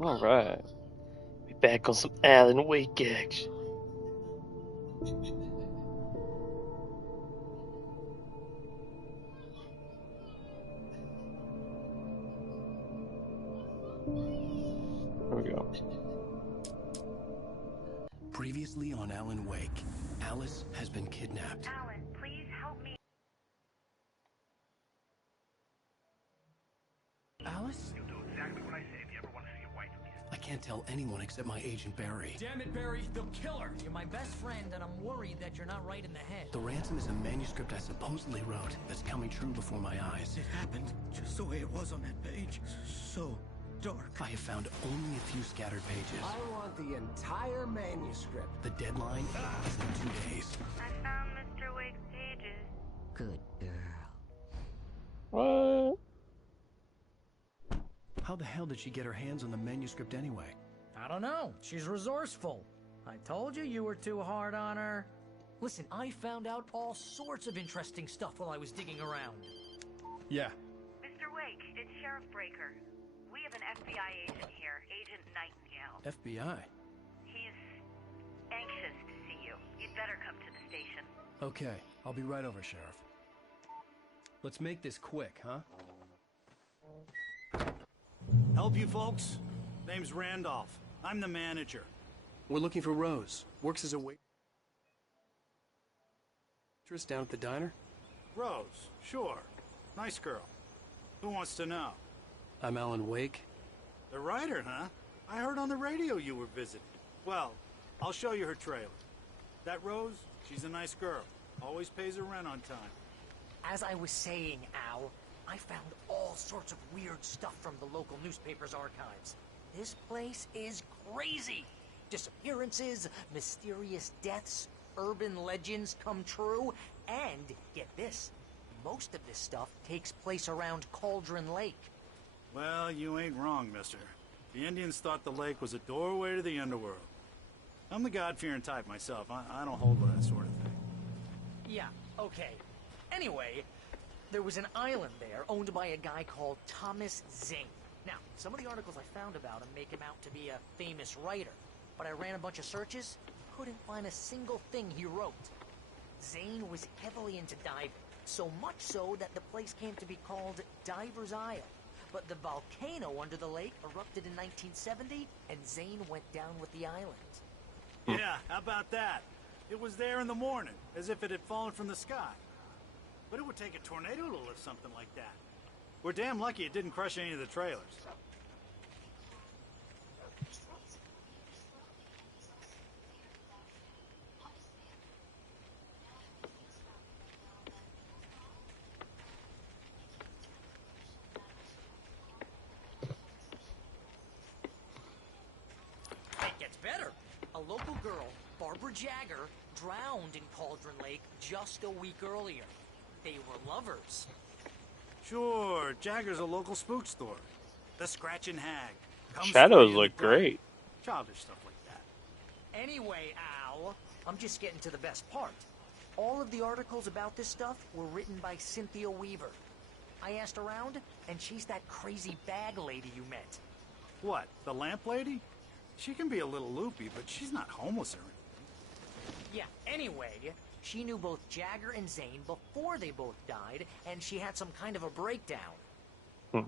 Alright. Be back on some Alan Wake action. There we go. Previously on Alan Wake, Alice has been kidnapped. Alan, please help me. Alice? You'll do exactly what I say if you ever want to see your wife again. I can't tell anyone except my agent Barry. Damn it, Barry, they'll kill her. You're my best friend, and I'm worried that you're not right in the head. The ransom is a manuscript I supposedly wrote that's coming true before my eyes. It happened just the way it was on that page. So dark. I have found only a few scattered pages. I want the entire manuscript. The deadline is in 2 days. I found Mr. Wake's pages. Good girl. What? How the hell did she get her hands on the manuscript anyway? I don't know. She's resourceful. I told you you were too hard on her. Listen, I found out all sorts of interesting stuff while I was digging around. Yeah. Mr. Wake, it's Sheriff Breaker. We have an FBI agent here, Agent Nightingale. FBI? He's anxious to see you. You'd better come to the station. Okay, I'll be right over, Sheriff. Let's make this quick, huh? Help you folks? Name's Randolph. I'm the manager. We're looking for Rose. Works as a waitress down at the diner. Rose, sure. Nice girl. Who wants to know? I'm Alan Wake. The writer, huh? I heard on the radio you were visiting. Well, I'll show you her trailer. That Rose, she's a nice girl. Always pays her rent on time. As I was saying, Al, I found all sorts of weird stuff from the local newspaper's archives. This place is crazy. Disappearances, mysterious deaths, urban legends come true, and get this, most of this stuff takes place around Cauldron Lake. Well, you ain't wrong, mister. The Indians thought the lake was a doorway to the underworld. I'm the God-fearing type myself. I don't hold with that sort of thing. Yeah, okay. Anyway, there was an island there owned by a guy called Thomas Zane. Now, some of the articles I found about him make him out to be a famous writer, but I ran a bunch of searches, couldn't find a single thing he wrote. Zane was heavily into diving, so much so that the place came to be called Diver's Isle. But the volcano under the lake erupted in 1970, and Zane went down with the island. Yeah, how about that? It was there in the morning, as if it had fallen from the sky. But it would take a tornado to lift something like that. We're damn lucky it didn't crush any of the trailers. It gets better. A local girl, Barbara Jagger, drowned in Cauldron Lake just a week earlier. They were lovers. Sure, Jagger's a local spook store. The Scratching Hag. Comes Shadows for you look in the dark. great. Childish stuff like that. Anyway, Al, I'm just getting to the best part. All of the articles about this stuff were written by Cynthia Weaver. I asked around, and she's that crazy bag lady you met. What, the lamp lady? She can be a little loopy, but she's not homeless or anything. Yeah, anyway, she knew both Jagger and Zane before they both died, and she had some kind of a breakdown. Where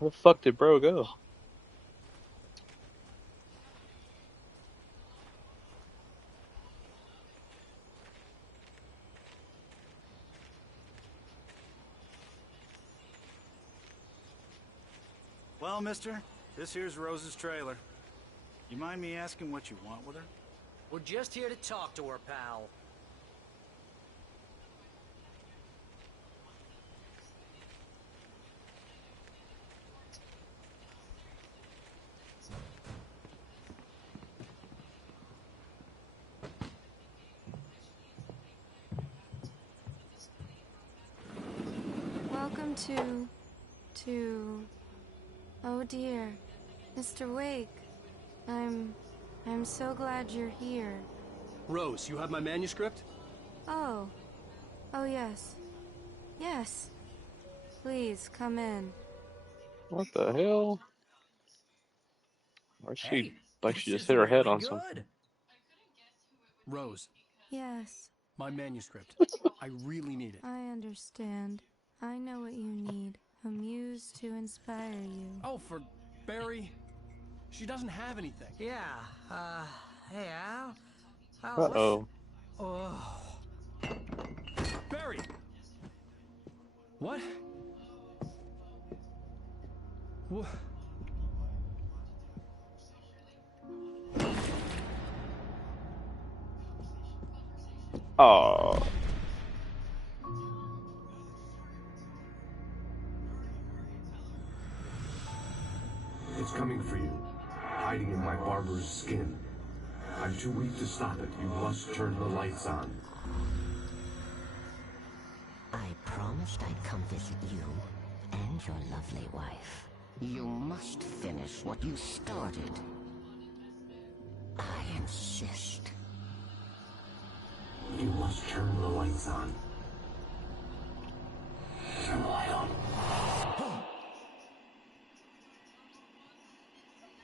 the fuck did bro go? Well, mister, this here's Rose's trailer. You mind me asking what you want with her? We're just here to talk to her, pal. Welcome to... Oh dear, Mr. Wake. I'm so glad you're here. Rose, you have my manuscript? Oh. Oh yes. Yes. Please, come in. What the hell? Or she, Hey, like this she just is hit her head really on good. something. Rose, Yes, my manuscript. I really need it. I understand. I know what you need. A muse to inspire you. Oh, for Barry. She doesn't have anything. Yeah, hey, Al? What's... Uh-oh. Oh... Barry! What? What? Oh. It's coming for you, hiding in my barber's skin. I'm too weak to stop it. You must turn the lights on. I promised I'd come visit you and your lovely wife. You must finish what you started. I insist. You must turn the lights on. Turn the light on.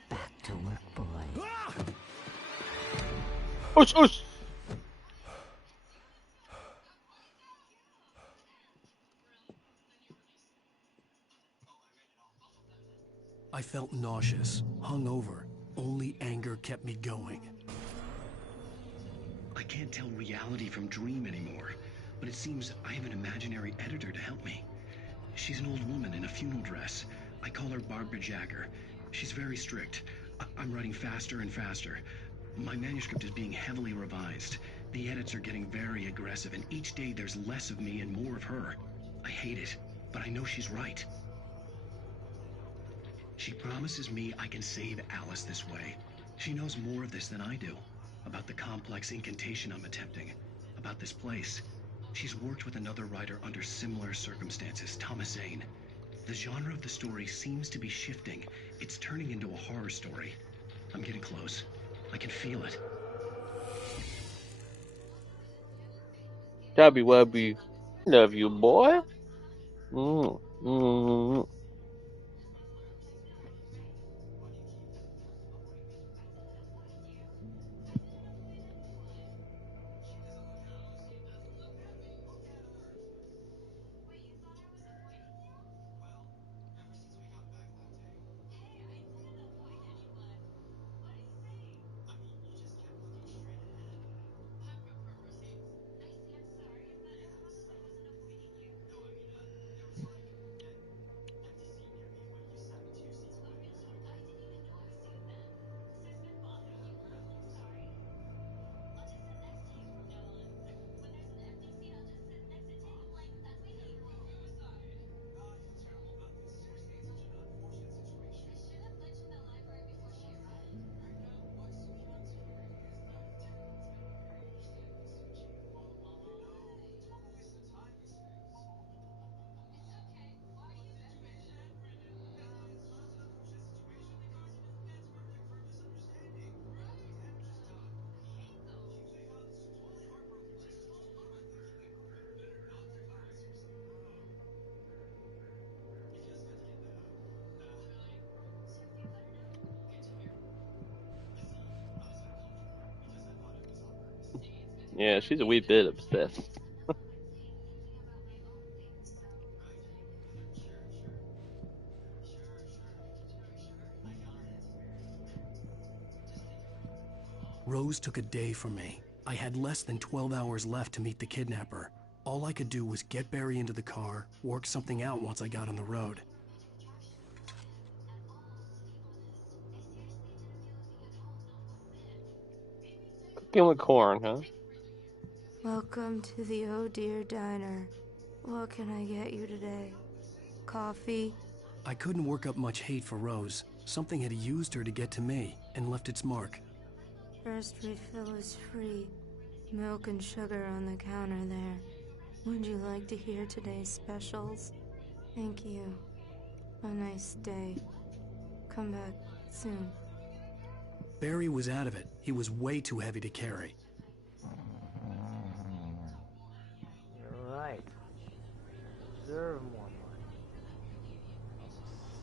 Back to work, boy. Oosh, oosh. I felt nauseous, hungover. Only anger kept me going. I can't tell reality from dream anymore, but it seems I have an imaginary editor to help me. She's an old woman in a funeral dress. I call her Barbara Jagger. She's very strict. I'm writing faster and faster. My manuscript is being heavily revised. The edits are getting very aggressive, and each day there's less of me and more of her. I hate it, but I know she's right. She promises me I can save Alice this way. She knows more of this than I do. About the complex incantation I'm attempting. About this place. She's worked with another writer under similar circumstances, Thomas Zane. The genre of the story seems to be shifting. It's turning into a horror story. I'm getting close. I can feel it. Dabby Webby. Love you, boy. Mm, mm. Yeah, she's a wee bit obsessed. Rose took a day from me. I had less than 12 hours left to meet the kidnapper. All I could do was get Barry into the car, work something out once I got on the road. Cooking with corn, huh? Welcome to the Oh Dear Diner. What can I get you today? Coffee? I couldn't work up much hate for Rose. Something had used her to get to me and left its mark. First refill is free. Milk and sugar on the counter there. Would you like to hear today's specials? Thank you. A nice day. Come back soon. Barry was out of it. He was way too heavy to carry. You're right. Serve more money.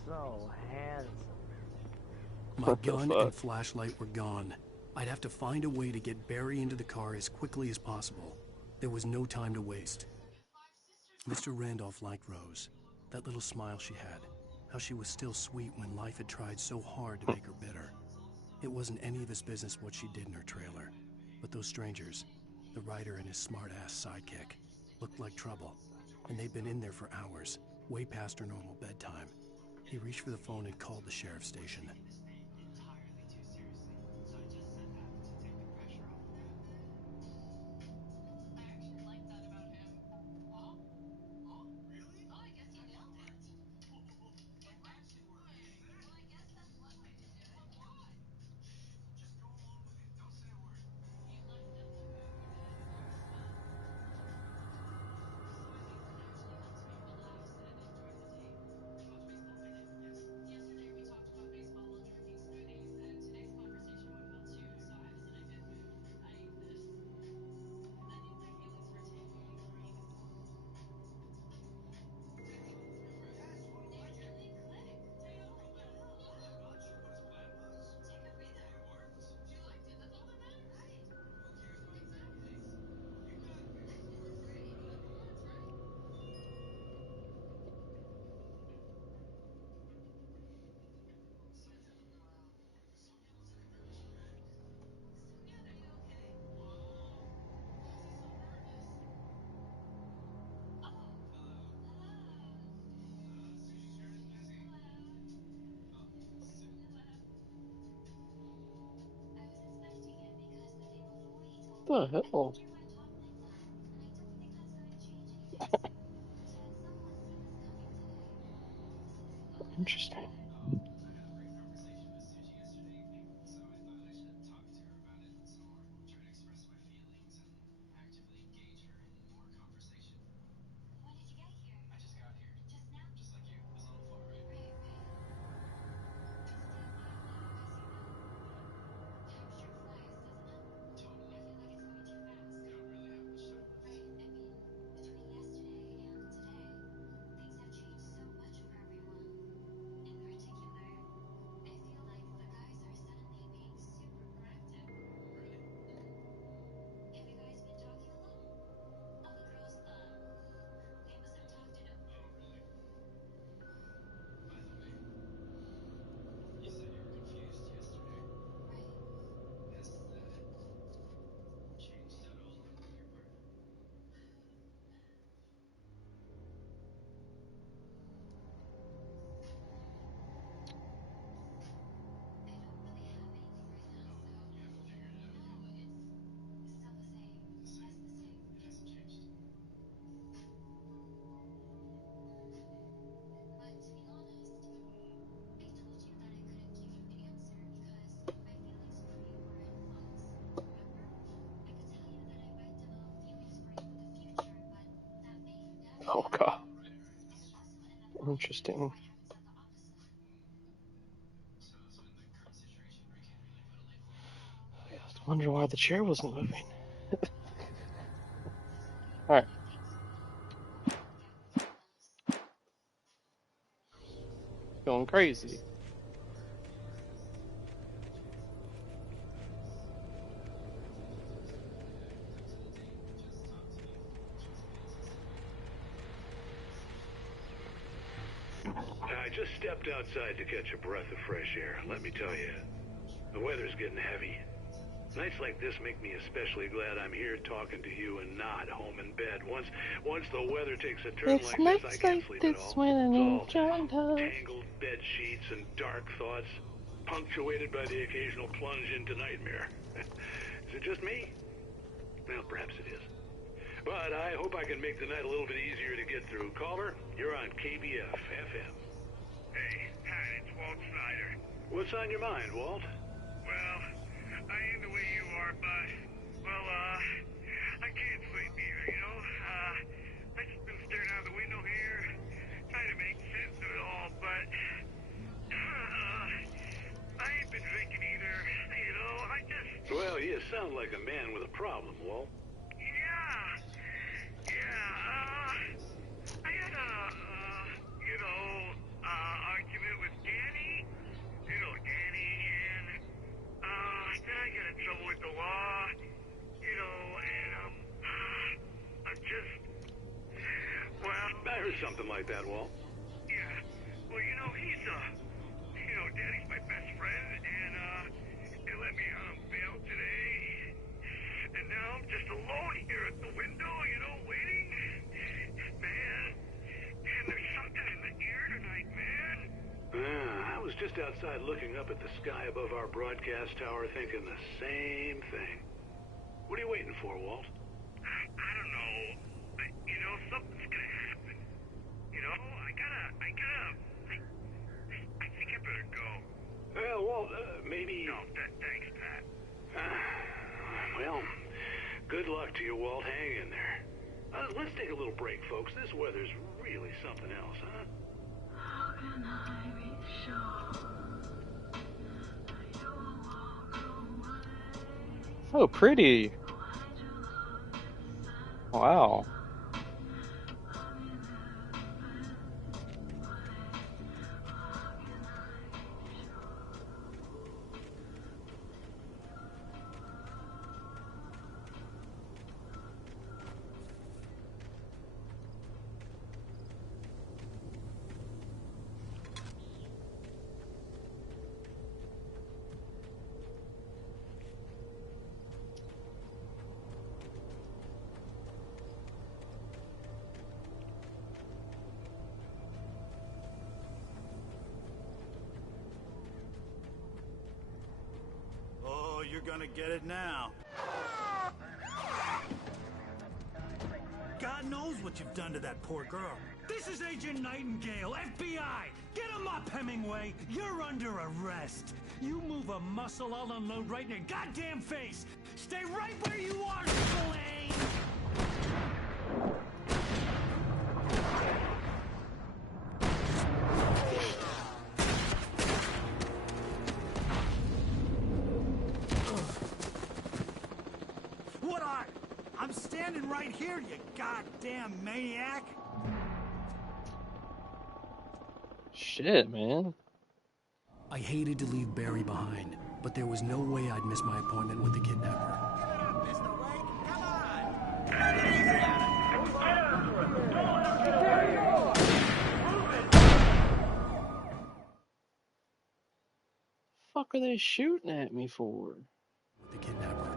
So handsome. My What the gun fuck? and flashlight were gone. I'd have to find a way to get Barry into the car as quickly as possible. There was no time to waste. Mr. Randolph liked Rose. That little smile she had. How she was still sweet when life had tried so hard to make her bitter. It wasn't any of his business what she did in her trailer. But those strangers, the writer and his smart-ass sidekick, looked like trouble. And they'd been in there for hours, way past her normal bedtime. He reached for the phone and called the sheriff's station. What the hell? Interesting. Oh god. Interesting. I just wonder why the chair wasn't moving. Alright. Going crazy. I just stepped outside to catch a breath of fresh air. Let me tell you, the weather's getting heavy. Nights like this make me especially glad I'm here talking to you and not home in bed. Once the weather takes a turn It's like this, I nights can't like sleep at this all. when I'm in It's all childhood. tangled bed sheets and dark thoughts, punctuated by the occasional plunge into nightmare. Is it just me? Well, perhaps it is. But I hope I can make the night a little bit easier to get through. Caller, you're on KBF FM. Hey, Pat, it's Walt Snyder. What's on your mind, Walt? Well, I ain't the way you are, but, well, I can't sleep either, you know? I just been staring out the window here, trying to make sense of it all, but, I ain't been drinking either, you know? I just... Well, you sound like a man with a problem, Walt. I had a, argument with something like that, Walt. Yeah. Well, you know, he's, Daddy's my best friend, and, he let me out on bail today. And now I'm just alone here at the window, waiting. Man, there's something in the air tonight, man. I was just outside looking up at the sky above our broadcast tower thinking the same thing. What are you waiting for, Walt? I don't know. Something's gonna happen. I think I better go. Well, Walt, maybe... No, thanks, Pat. Well, good luck to you, Walt. Hang in there. Let's take a little break, folks. This weather's really something else, huh? How can I be sure that you will walk away? Oh, pretty. Wow. Oh, you're gonna get it now. God knows what you've done to that poor girl. This is Agent Nightingale, FBI! Get him up, Hemingway! You're under arrest! You move a muscle, I'll unload right in your goddamn face! Stay right where you are, Slane! What are you? I'm standing right here, you goddamn maniac! Shit, man. I hated to leave Barry behind, but there was no way I'd miss my appointment with the kidnapper. Fuck are they shooting at me for? With the kidnapper.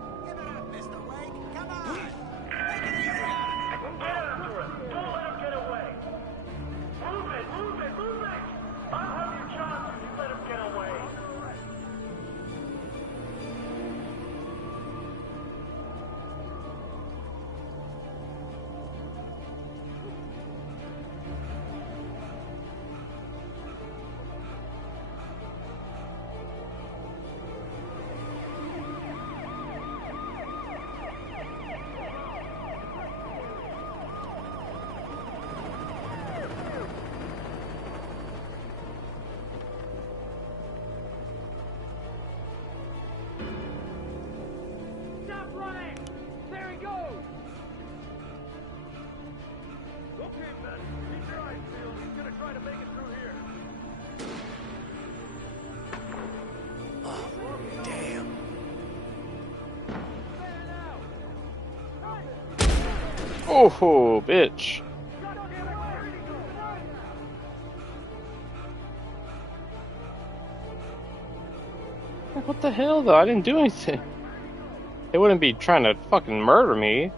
Oh, bitch. What the hell, though? I didn't do anything. They wouldn't be trying to fucking murder me.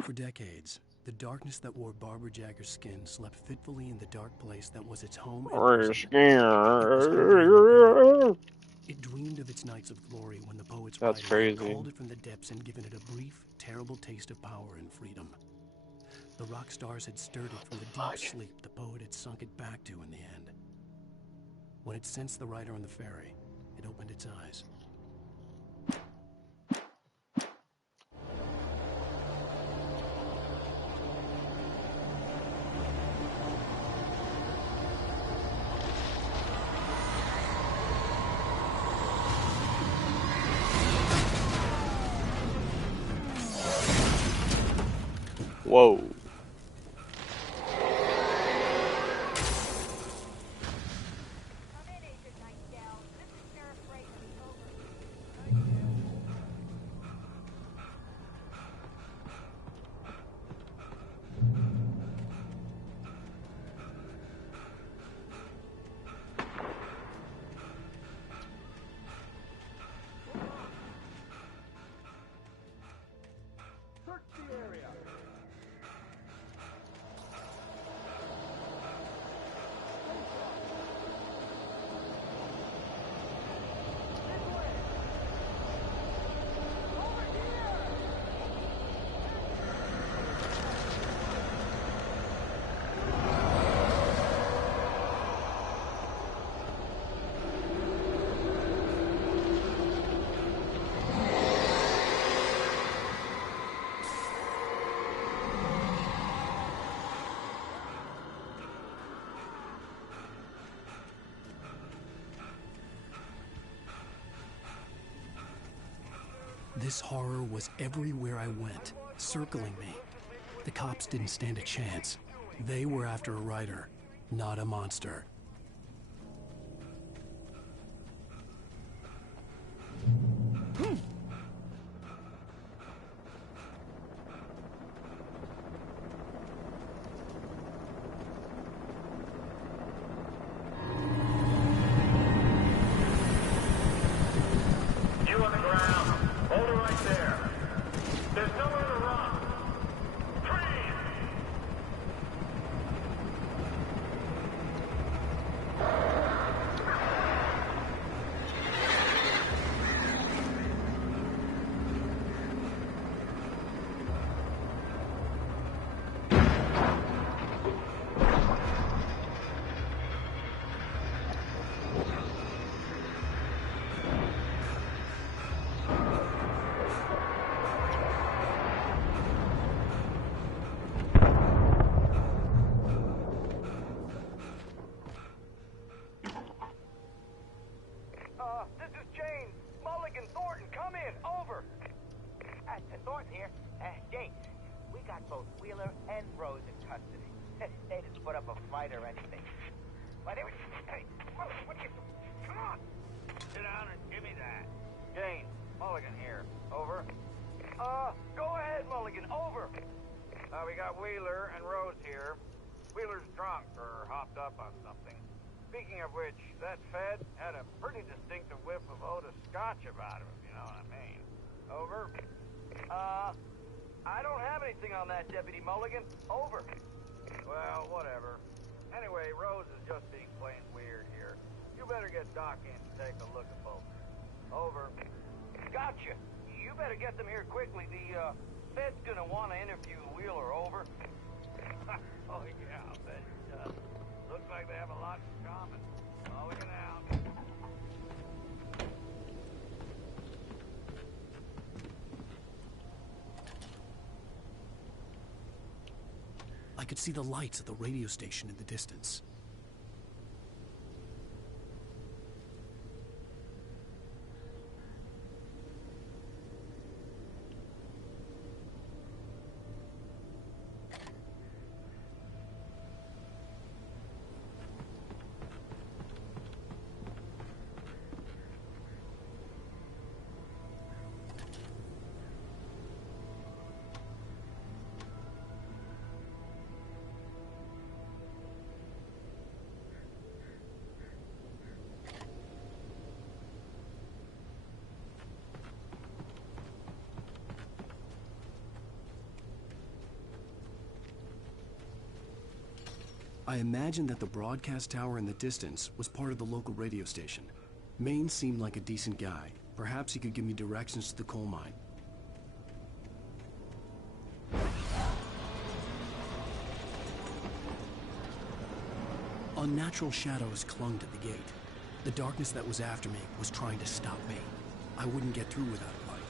For decades, the darkness that wore Barbara Jagger's skin slept fitfully in the dark place that was its home. It dreamed of its nights of glory when the poet's writer called it from the depths and given it a brief, terrible taste of power and freedom. The rock stars had stirred it from the deep sleep the poet had sunk it back to in the end. When it sensed the rider on the ferry, it opened its eyes. Whoa. This horror was everywhere I went, circling me. The cops didn't stand a chance. They were after a writer, not a monster. You on the ground. Hold it right there. There's nowhere to run. Freeze! This is James. Mulligan, Thornton, come in. Over. Thornton here. James, we got both Wheeler and Rose in custody. They didn't put up a fight or anything. But they were... Hey, what do you... Come on. Sit down and give me that. James, Mulligan here. Over. Go ahead, Mulligan. Over. We got Wheeler and Rose here. Wheeler's drunk or hopped up on something. Speaking of which, that Fed had a pretty distinctive whiff of Otis Scotch about him, if you know what I mean. Over. I don't have anything on that, Deputy Mulligan. Over. Well, whatever. Anyway, Rose is just being plain weird here. You better get Doc in to take a look at both. Over. Gotcha. You better get them here quickly. The, Fed's gonna want to interview Wheeler. Over. Oh, yeah, I'll bet it does. Looks like they have a lot in common. Mulligan out. I could see the lights at the radio station in the distance. I imagined that the broadcast tower in the distance was part of the local radio station. Maine seemed like a decent guy. Perhaps he could give me directions to the coal mine. Unnatural shadows clung to the gate. The darkness that was after me was trying to stop me. I wouldn't get through without a light.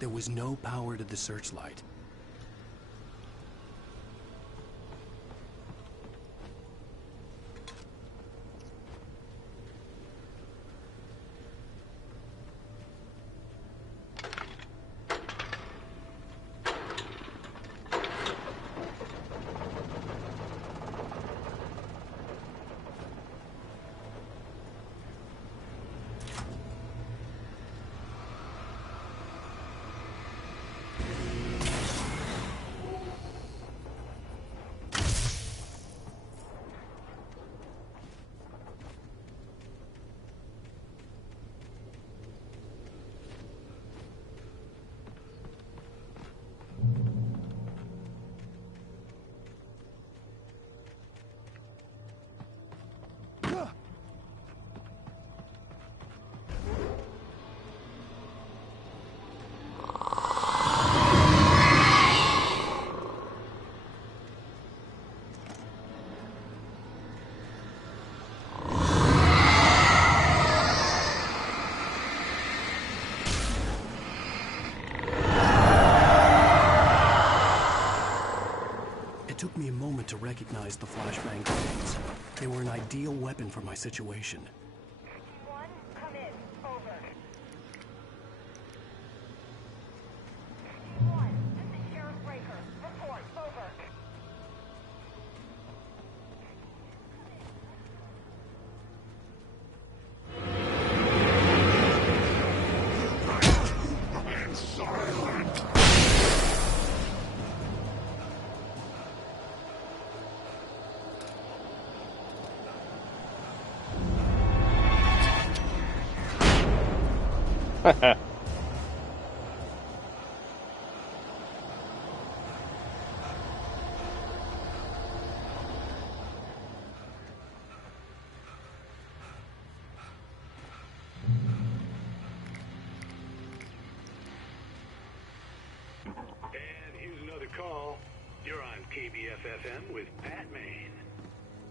There was no power to the searchlight. took me a moment to recognize the flashbang grenades. They were an ideal weapon for my situation. One, come in. Over. One, this is Sheriff Breaker. Report. Over. And here's another call. You're on KBF-FM with Pat Maine.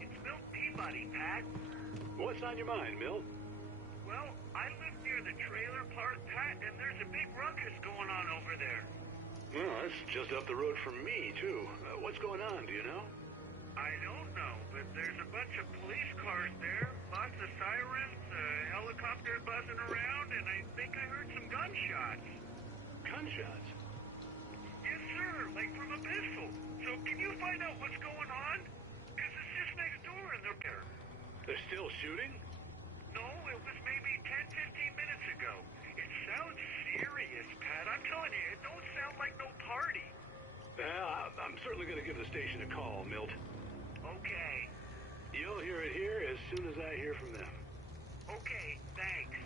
It's Milt Peabody, Pat. What's on your mind, Milt? Well, I live near the trailer park, Pat, and there's a big ruckus going on over there. Well, that's just up the road from me, too. What's going on, do you know? I don't know, but there's a bunch of police cars there, lots of sirens, a helicopter buzzing around, and I think I heard some gunshots. Gunshots? Yes, sir, like from a pistol. So can you find out what's going on? Because it's just next door and they're there. They're still shooting? No, it was maybe 10, 15 minutes ago. It sounds serious, Pat. I'm telling you, it don't sound like no party. Well, I'm certainly going to give the station a call, Milt. Okay. You'll hear it here as soon as I hear from them. Okay, thanks.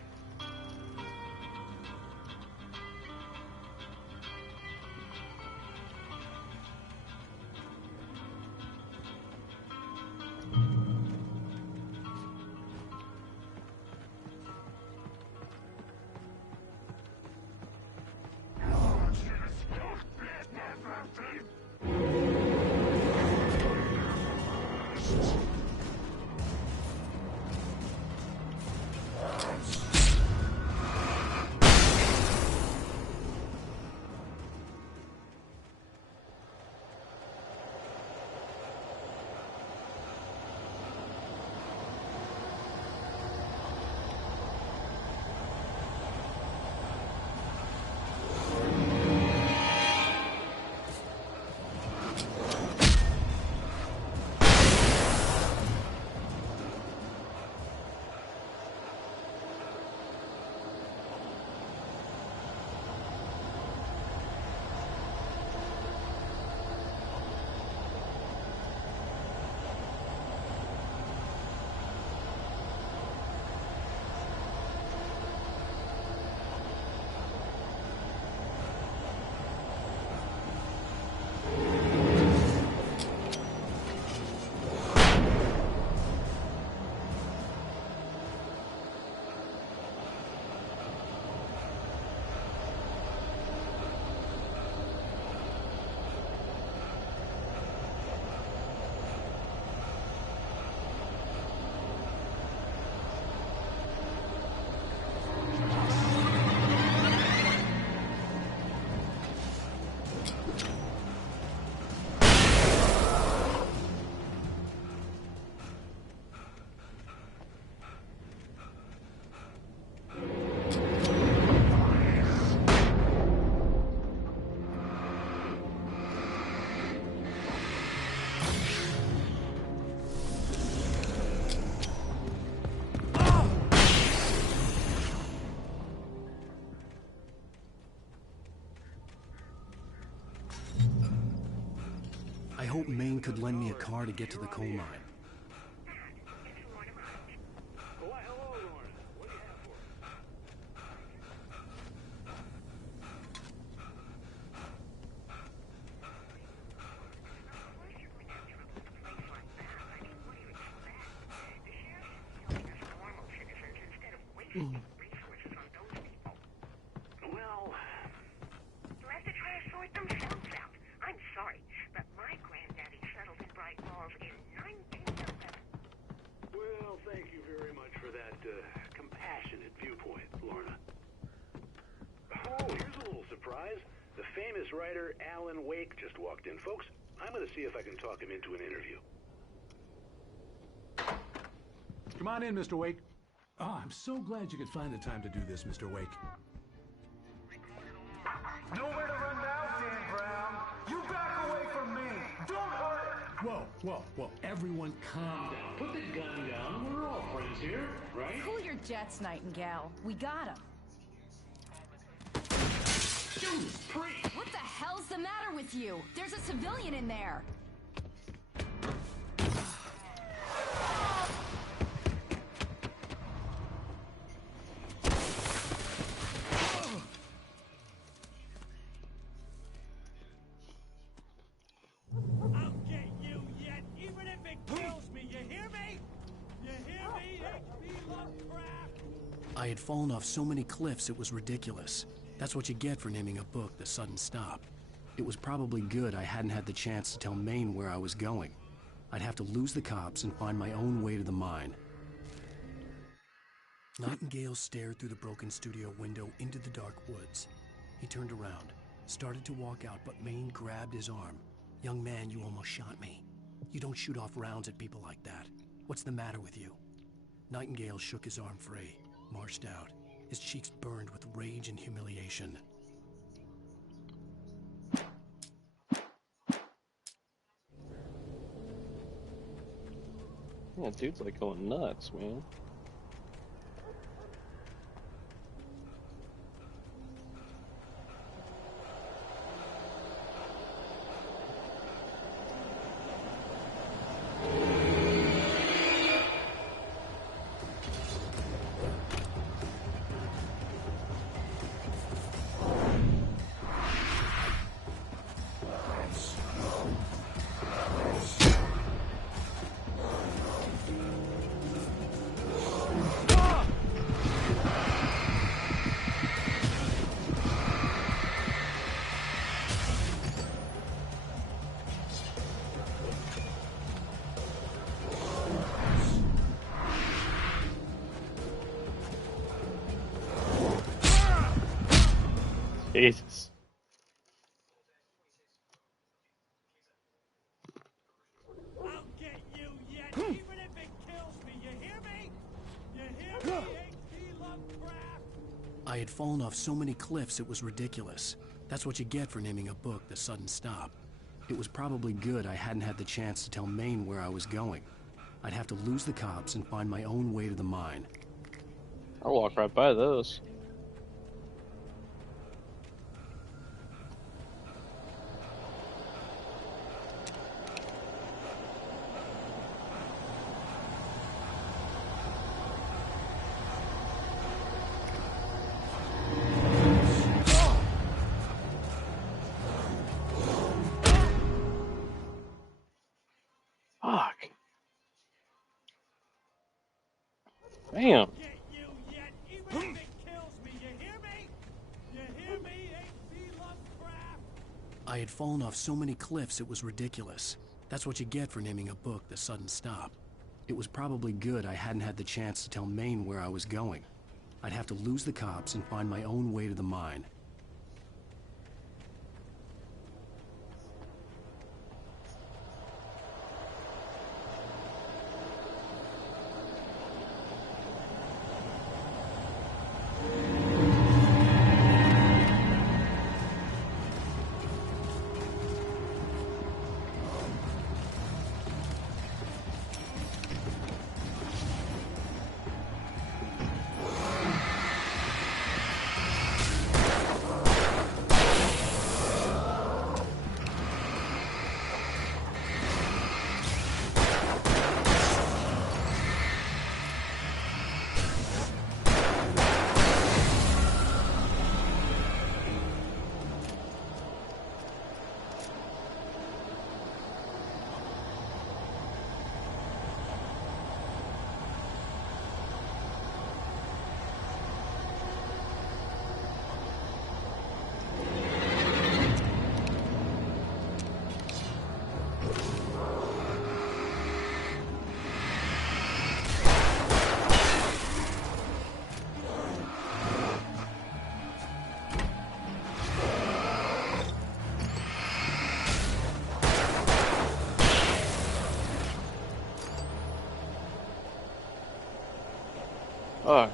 I hope Maine could lend me a car to get to the coal mine. Why, hello, Lorna. What do you have for us? Well, You'll have to try to sort themselves out. I'm sorry, but my granddaddy settled in Bright Falls in 1911. well, thank you very much for that compassionate viewpoint, Lorna. Oh, here's a little surprise. The famous writer Alan Wake just walked in, folks. I'm going to see if I can talk him into an interview. Come on in, Mr. Wake. Oh, I'm so glad you could find the time to do this, Mr. Wake. Nowhere to run now, Dan Brown. You back away from me. Don't hurt it. Whoa. Everyone calm down. Put the gun down. We're all friends here, right? Cool your jets, Nightingale. We got him. Judas Priest! What the hell's the matter with you? There's a civilian in there. I'll get you yet, even if it kills me. You hear me? You hear me, H.P. Lovecraft? I had fallen off so many cliffs it was ridiculous. That's what you get for naming a book The Sudden Stop. It was probably good I hadn't had the chance to tell Maine where I was going. I'd have to lose the cops and find my own way to the mine. Nightingale stared through the broken studio window into the dark woods. He turned around, started to walk out, but Maine grabbed his arm. "Young man, you almost shot me. You don't shoot off rounds at people like that. What's the matter with you?" Nightingale shook his arm free, marched out. His cheeks burned with rage and humiliation. Yeah, dude's like going nuts, man. Jesus. I'll get you yet, even if it kills me. You hear me? You hear me, H.P. Lovecraft? I had fallen off so many cliffs it was ridiculous. That's what you get for naming a book The Sudden Stop. It was probably good I hadn't had the chance to tell Maine where I was going. I'd have to lose the cops and find my own way to the mine. I'll walk right by those. Fuck. Damn. I had fallen off so many cliffs it was ridiculous. That's what you get for naming a book The Sudden Stop. It was probably good I hadn't had the chance to tell Maine where I was going. I'd have to lose the cops and find my own way to the mine. Fuck.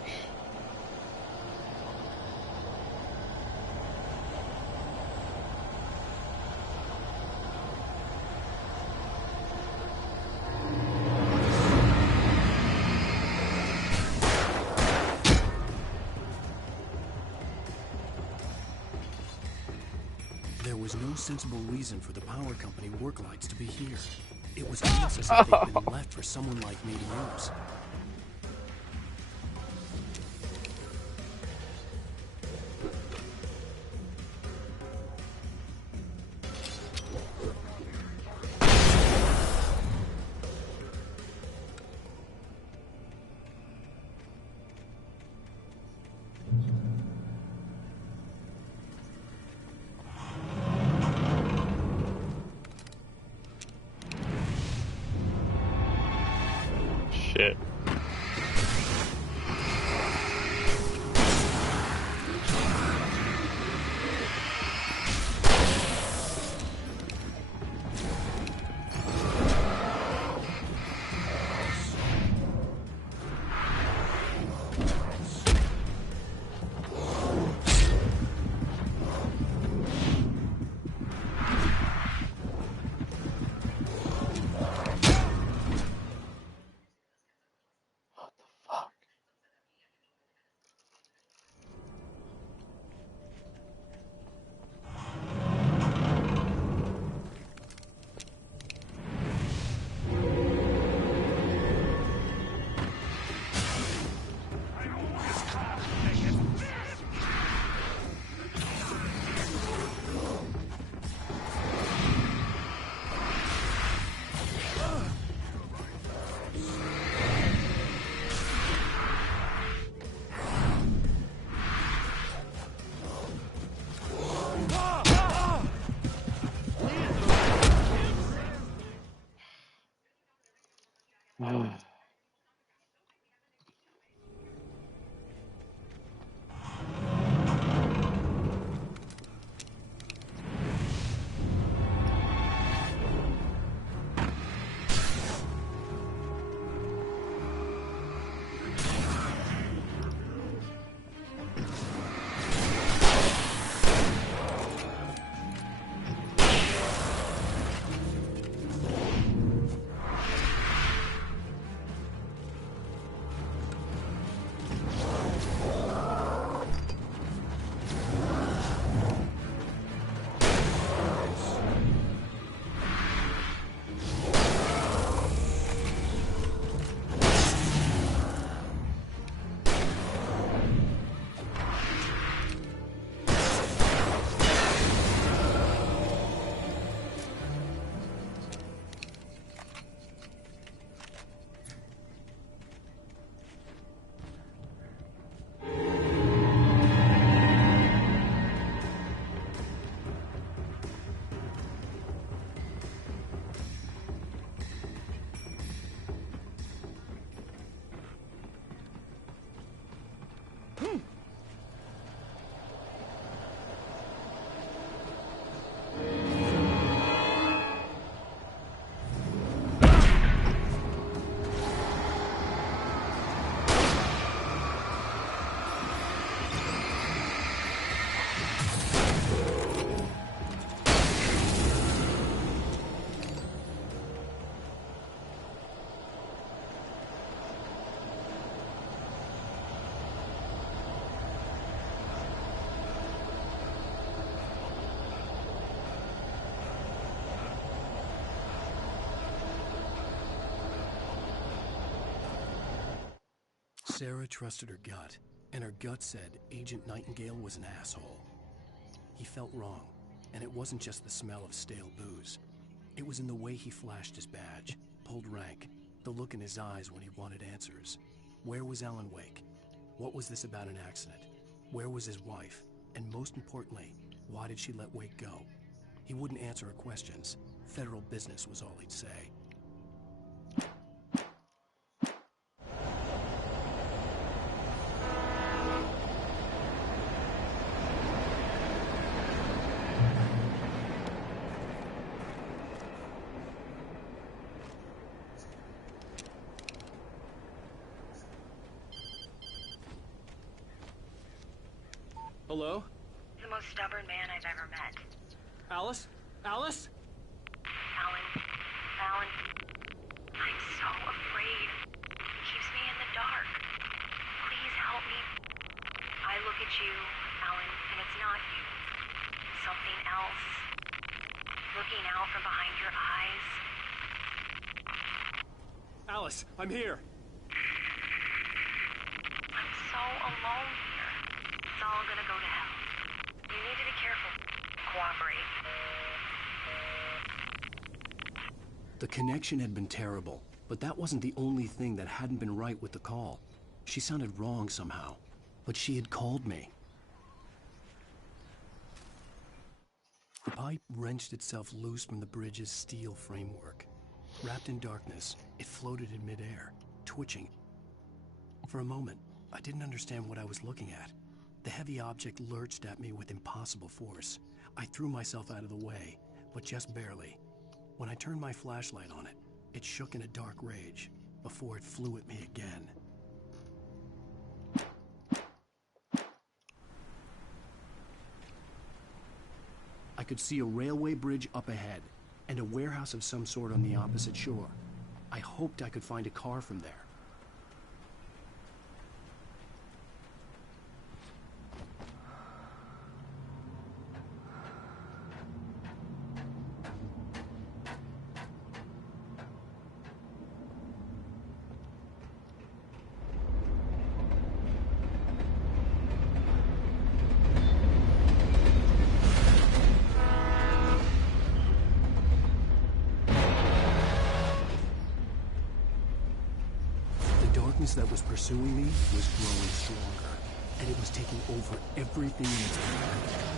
There was no sensible reason for the power company work lights to be here. It was almost as if they'd been left for someone like me to use. Shit. Sarah trusted her gut, and her gut said Agent Nightingale was an asshole. He felt wrong, and it wasn't just the smell of stale booze. It was in the way he flashed his badge, pulled rank, the look in his eyes when he wanted answers. Where was Alan Wake? What was this about an accident? Where was his wife? And most importantly, why did she let Wake go? He wouldn't answer her questions. Federal business was all he'd say. Hello? The most stubborn man I've ever met. Alice? Alice? Alan, I'm so afraid. It keeps me in the dark. Please help me. I look at you, Alan, and it's not you. Something else. Looking out from behind your eyes. Alice, I'm here. I'm so alone here. It's all gonna go to hell. You need to be careful. Cooperate. The connection had been terrible, but that wasn't the only thing that hadn't been right with the call. She sounded wrong somehow, but she had called me. The pipe wrenched itself loose from the bridge's steel framework. Wrapped in darkness, it floated in midair, twitching. For a moment, I didn't understand what I was looking at. The heavy object lurched at me with impossible force. I threw myself out of the way, but just barely. When I turned my flashlight on it, it shook in a dark rage before it flew at me again. I could see a railway bridge up ahead and a warehouse of some sort on the opposite shore. I hoped I could find a car from there. The darkness that was pursuing me was growing stronger, and it was taking over everything in its path.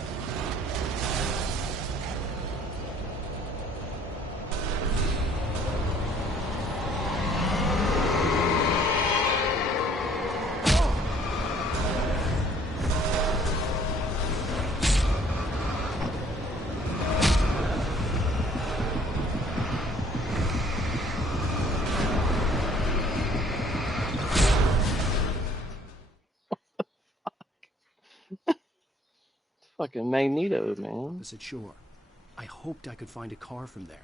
Fucking Magneto, man. Opposite shore. I hoped I could find a car from there.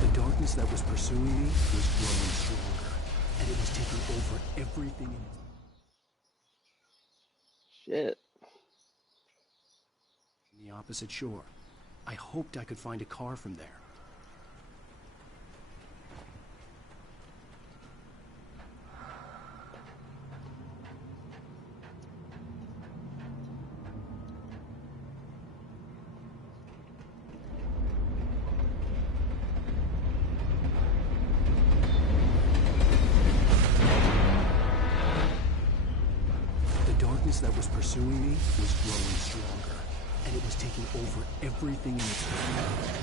The darkness that was pursuing me was growing stronger, and it was taking over everything in its Shit. the opposite shore. I hoped I could find a car from there. The darkness that was pursuing me was growing stronger, and it was taking over everything in its path.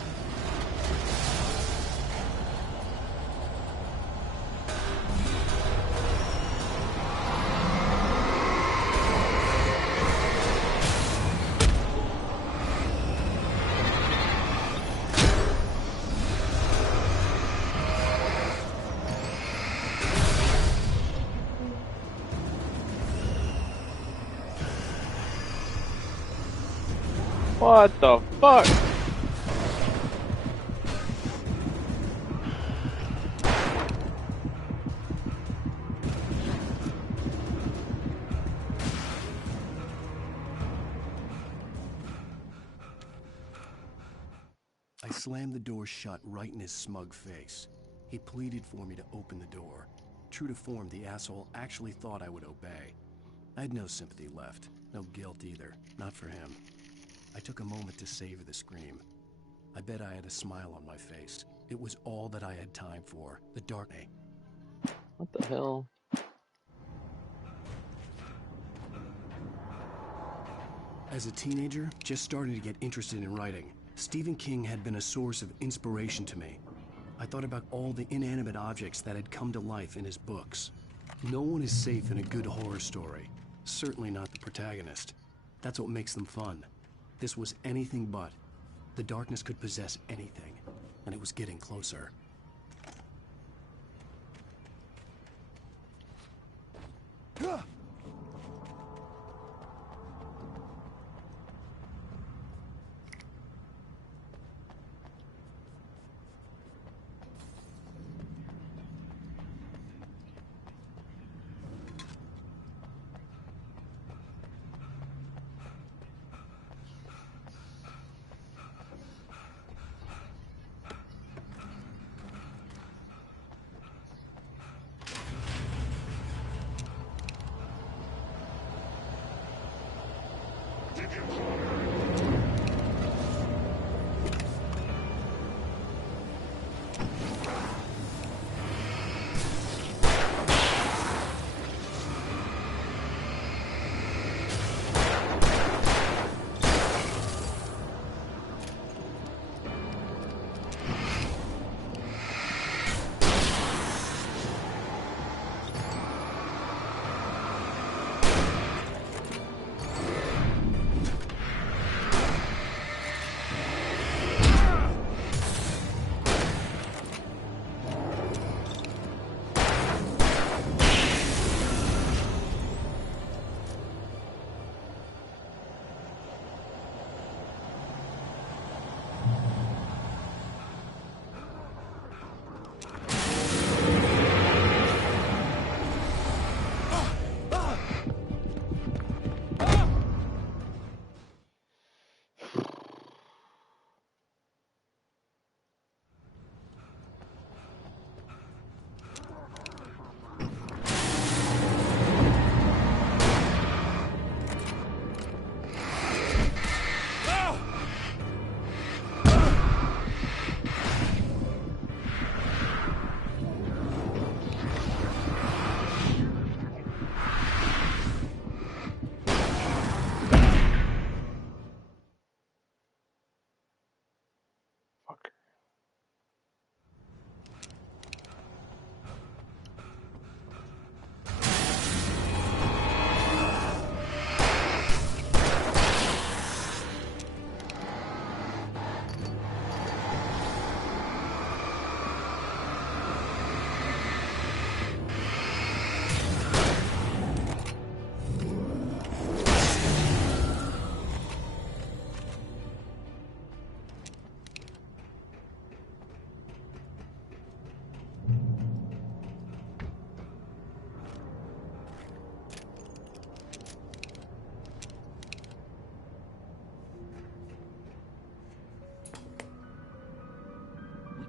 What the fuck? I slammed the door shut right in his smug face. He pleaded for me to open the door. True to form, the asshole actually thought I would obey. I had no sympathy left, no guilt either, not for him. I took a moment to savor the scream. I bet I had a smile on my face. It was all that I had time for. The dark day. What the hell? As a teenager, just starting to get interested in writing, Stephen King had been a source of inspiration to me. I thought about all the inanimate objects that had come to life in his books. No one is safe in a good horror story. Certainly not the protagonist. That's what makes them fun. This was anything but. The darkness could possess anything, and it was getting closer.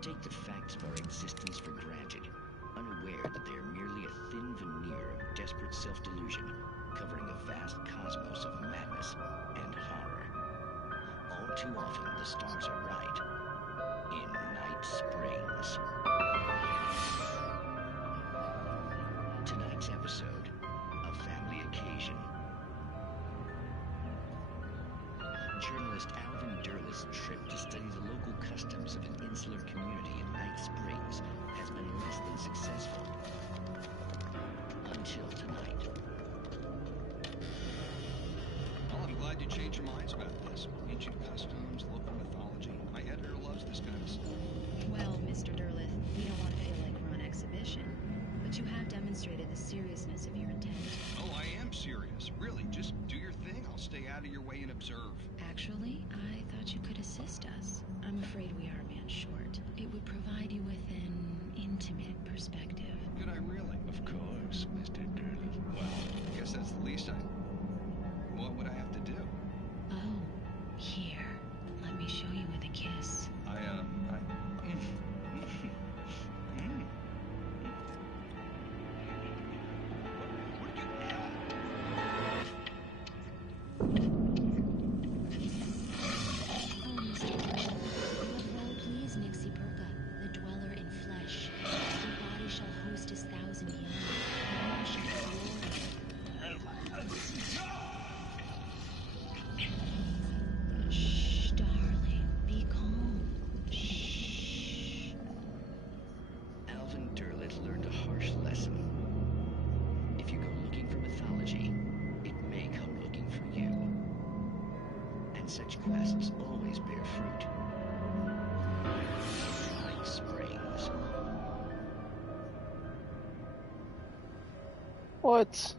Take the facts of our existence for granted, unaware that they are merely a thin veneer of desperate self-delusion, covering a vast cosmos of madness and horror. All too often, the stars are right. In Night Springs. Tonight's episode, A Family Occasion. Journalist Alvin Derlis' trip to study the local customs of an insular community in Night Springs has been less than successful. Until tonight. Well, I'm glad you changed your minds about this. Ancient customs, local mythology. My editor loves this kind of stuff. Well, Mr. Derlith, we don't want to feel like we're on exhibition, but you have demonstrated the seriousness of your intent. Oh, I am serious. Really, just do your thing. I'll stay out of your way and observe. Actually, I thought you could assist us. I'm afraid we are a man short. It would provide you with an intimate perspective. Could I really? Of course, Mr. Derlith. Well, I guess that's the least I... What would I have to do? Oh, here. Let me show you with a kiss. such quests always bear fruit. Like springs. What?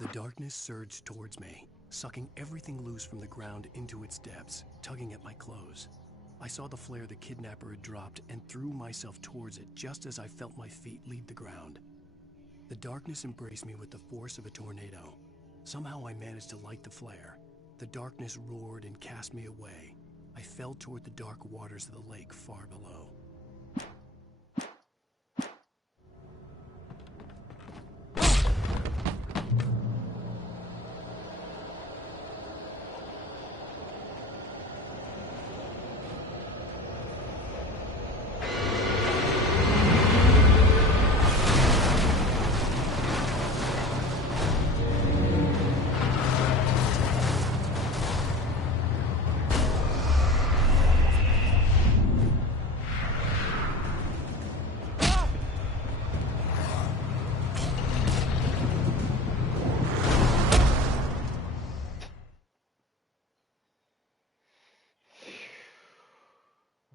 The darkness surged towards me, sucking everything loose from the ground into its depths, tugging at my clothes. I saw the flare the kidnapper had dropped and threw myself towards it just as I felt my feet leave the ground. The darkness embraced me with the force of a tornado. Somehow I managed to light the flare. The darkness roared and cast me away. I fell toward the dark waters of the lake far below.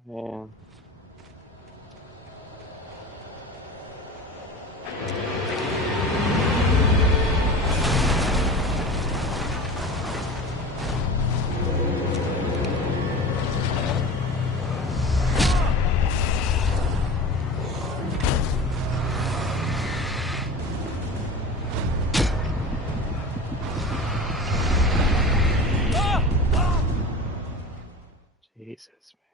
Man. Jesus, man.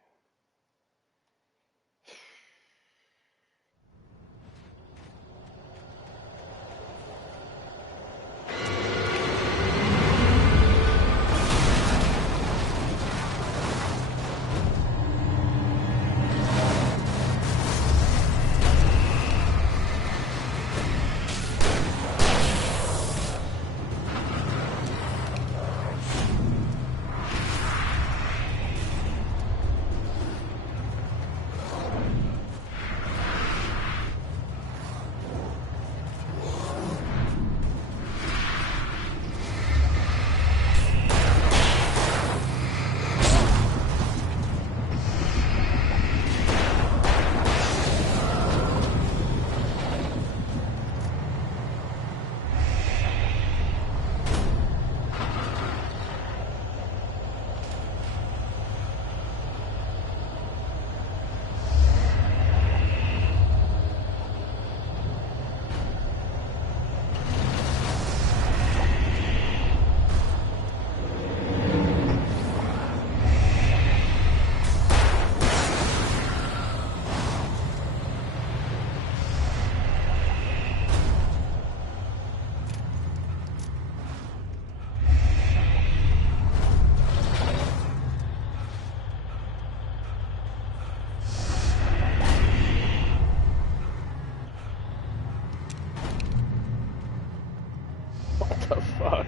What the fuck?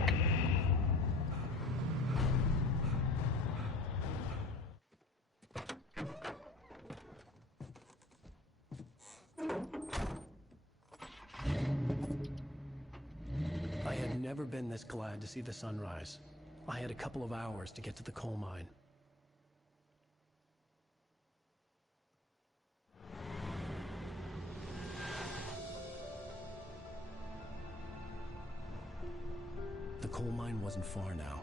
I had never been this glad to see the sunrise. I had a couple of hours to get to the coal mine. The coal mine wasn't far now.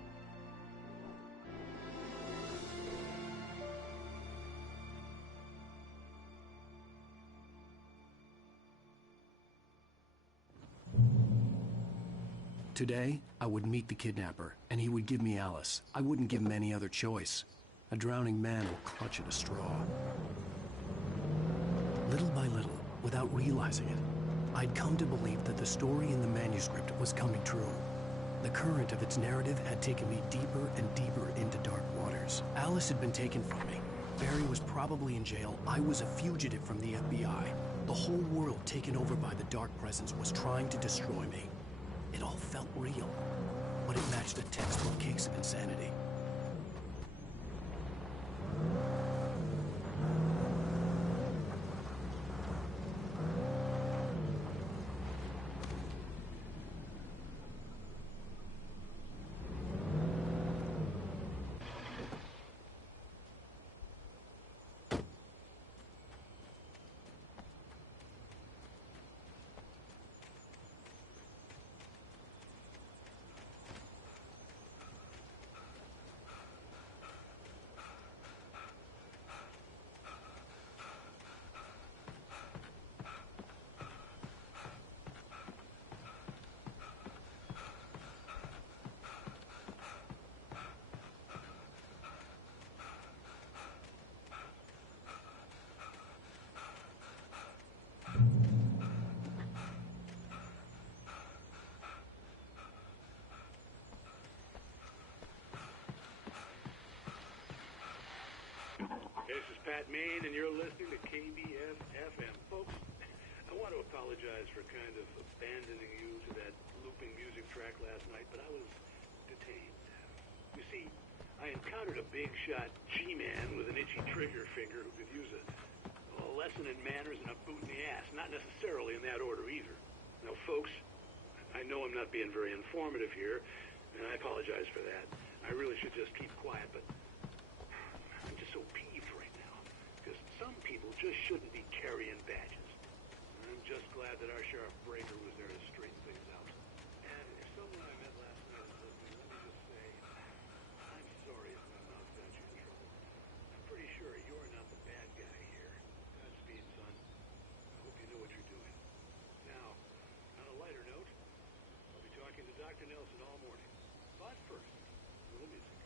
Today, I would meet the kidnapper, and he would give me Alice. I wouldn't give him any other choice. A drowning man will clutch at a straw. Little by little, without realizing it, I'd come to believe that the story in the manuscript was coming true. The current of its narrative had taken me deeper and deeper into dark waters. Alice had been taken from me. Barry was probably in jail. I was a fugitive from the FBI. The whole world taken over by the Dark Presence was trying to destroy me. It all felt real, but it matched a textbook case of insanity. This is Pat Maine, and you're listening to KBF FM. Folks, I want to apologize for kind of abandoning you to that looping music track last night, but I was detained. You see, I encountered a big shot G-man with an itchy trigger finger who could use a lesson in manners and a boot in the ass. Not necessarily in that order either. Now, folks, I know I'm not being very informative here, and I apologize for that. I really should just keep quiet, but I'm just so peeved right now, because some people just shouldn't be carrying badges. And I'm just glad that our Sheriff Breaker was there to straighten things out. And if someone I met last night is listening, let me just say, I'm sorry if my mouth got you in trouble. I'm pretty sure you're not the bad guy here. Godspeed, son. I hope you know what you're doing. Now, on a lighter note, I'll be talking to Dr. Nelson all morning. But first, a little music.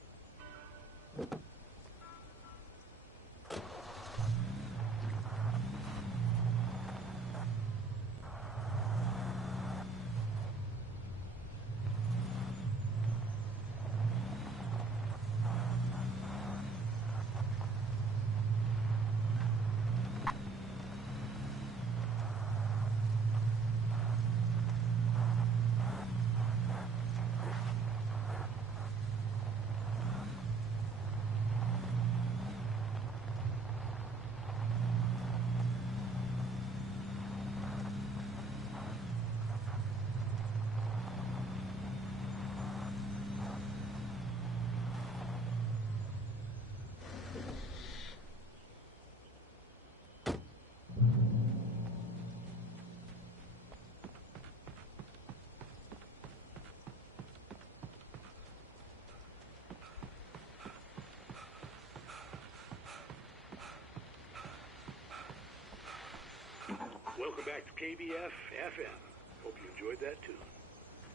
Welcome back to KBF FM. Hope you enjoyed that tune.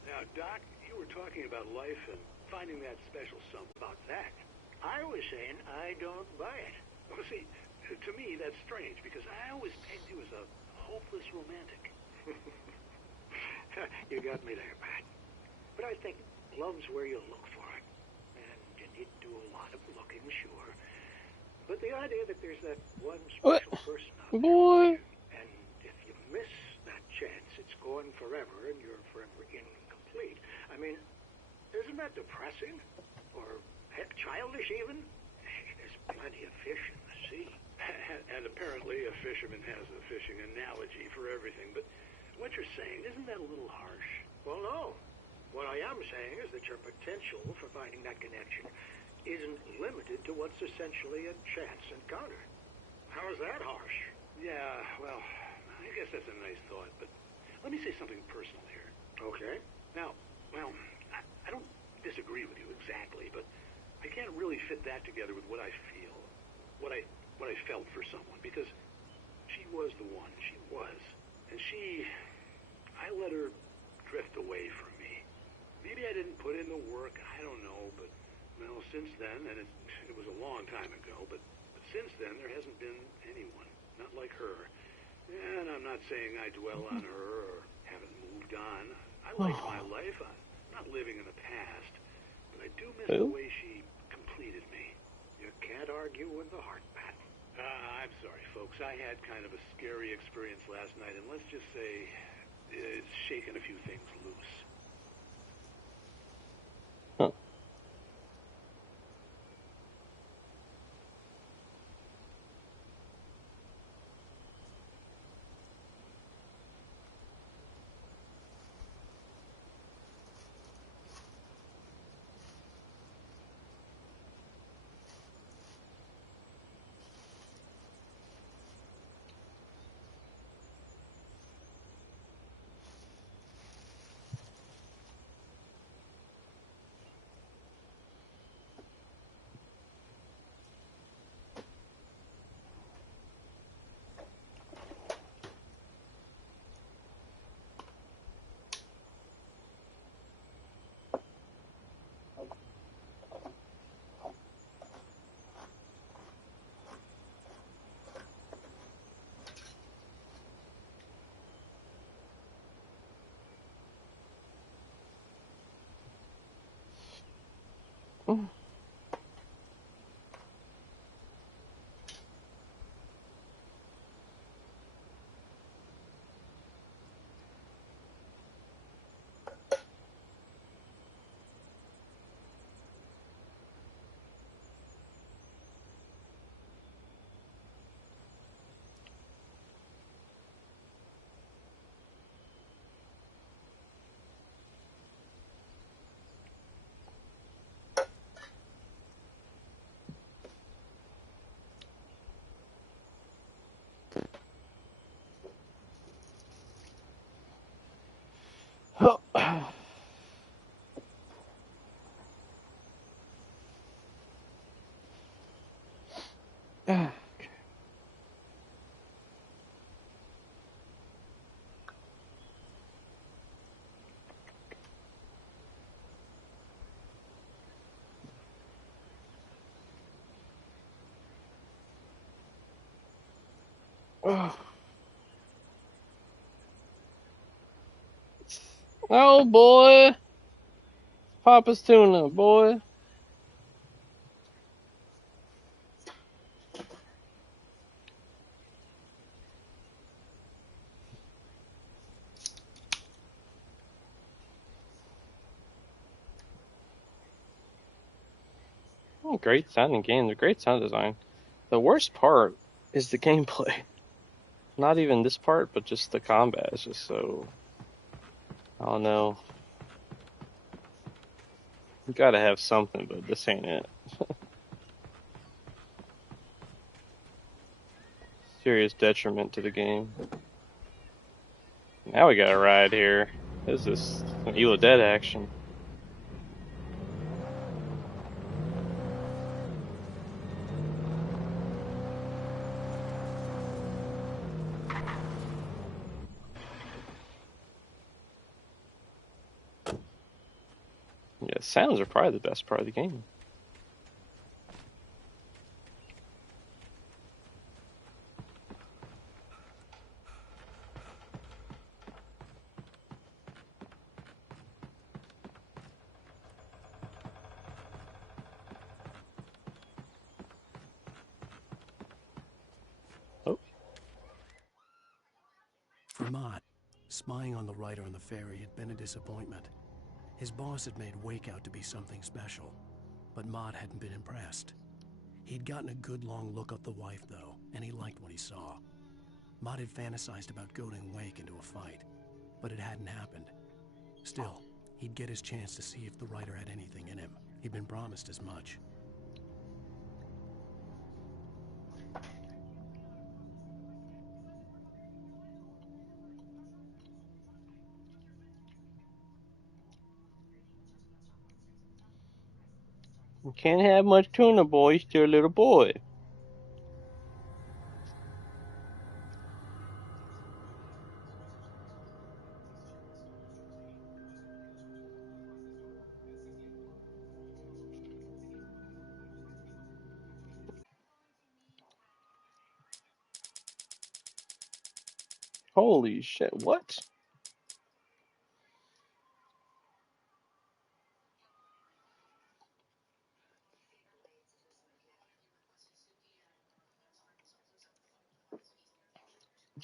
Now, Doc, you were talking about life and finding that special something. About that, I was saying I don't buy it. Well, see, to me, that's strange, because I always pegged you as a hopeless romantic. You got me there, Pat. But I think love's where you look for it. And you need to do a lot of looking, sure. But the idea that there's that one special person out there, and if you miss that chance, it's gone forever, and you're forever incomplete. I mean, isn't that depressing? Or, heck, childish even? There's plenty of fish in the sea. And apparently a fisherman has a fishing analogy for everything. But what you're saying, isn't that a little harsh? Well, no. What I am saying is that your potential for finding that connection isn't limited to what's essentially a chance encounter. How is that harsh? Yeah, well, I guess that's a nice thought, but let me say something personal here. Okay. Now, well, I don't disagree with you exactly, but I can't really fit that together with what I feel, what I felt for someone, because she was the one. She was. And I let her drift away from me. Maybe I didn't put in the work, I don't know, but, well, since then, and it was a long time ago, but since then, there hasn't been anyone, not like her. And I'm not saying I dwell on her or haven't moved on. I like my life. I'm not living in the past, but I do miss the way she completed me. You can't argue with the heart, Pat. I'm sorry, folks. I had kind of a scary experience last night, and let's just say it's shaken a few things loose. Oh boy, Papa's tuna, boy. Oh, great sounding game, the great sound design. The worst part is the gameplay. Not even this part, but just the combat is just so. I don't know. You gotta have something, but this ain't it. Serious detriment to the game. Now we got a ride here. This is some Evil Dead action. Yeah, sounds are probably the best part of the game. Oh. For Mott, spying on the writer on the ferry had been a disappointment. His boss had made Wake out to be something special, but Mott hadn't been impressed. He'd gotten a good long look at the wife, though, and he liked what he saw. Mott had fantasized about goading Wake into a fight, but it hadn't happened. Still, he'd get his chance to see if the writer had anything in him. He'd been promised as much. You can't have much tuna, boy. You're still a little boy. Holy shit, what?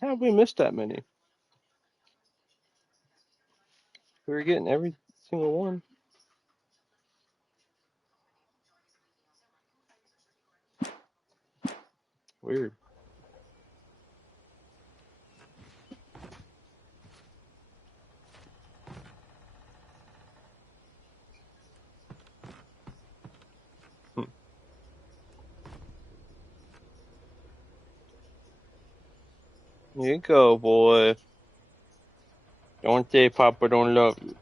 How have we missed that many? We were getting every single one. Weird. Here you go, boy. Don't say Papa don't love you.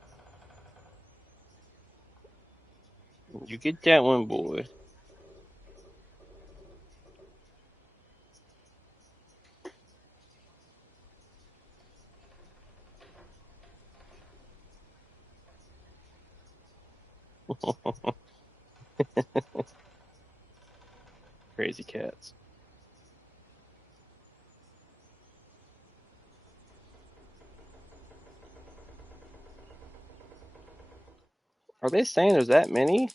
You get that one, boy. Crazy cats. Are they saying there's that many?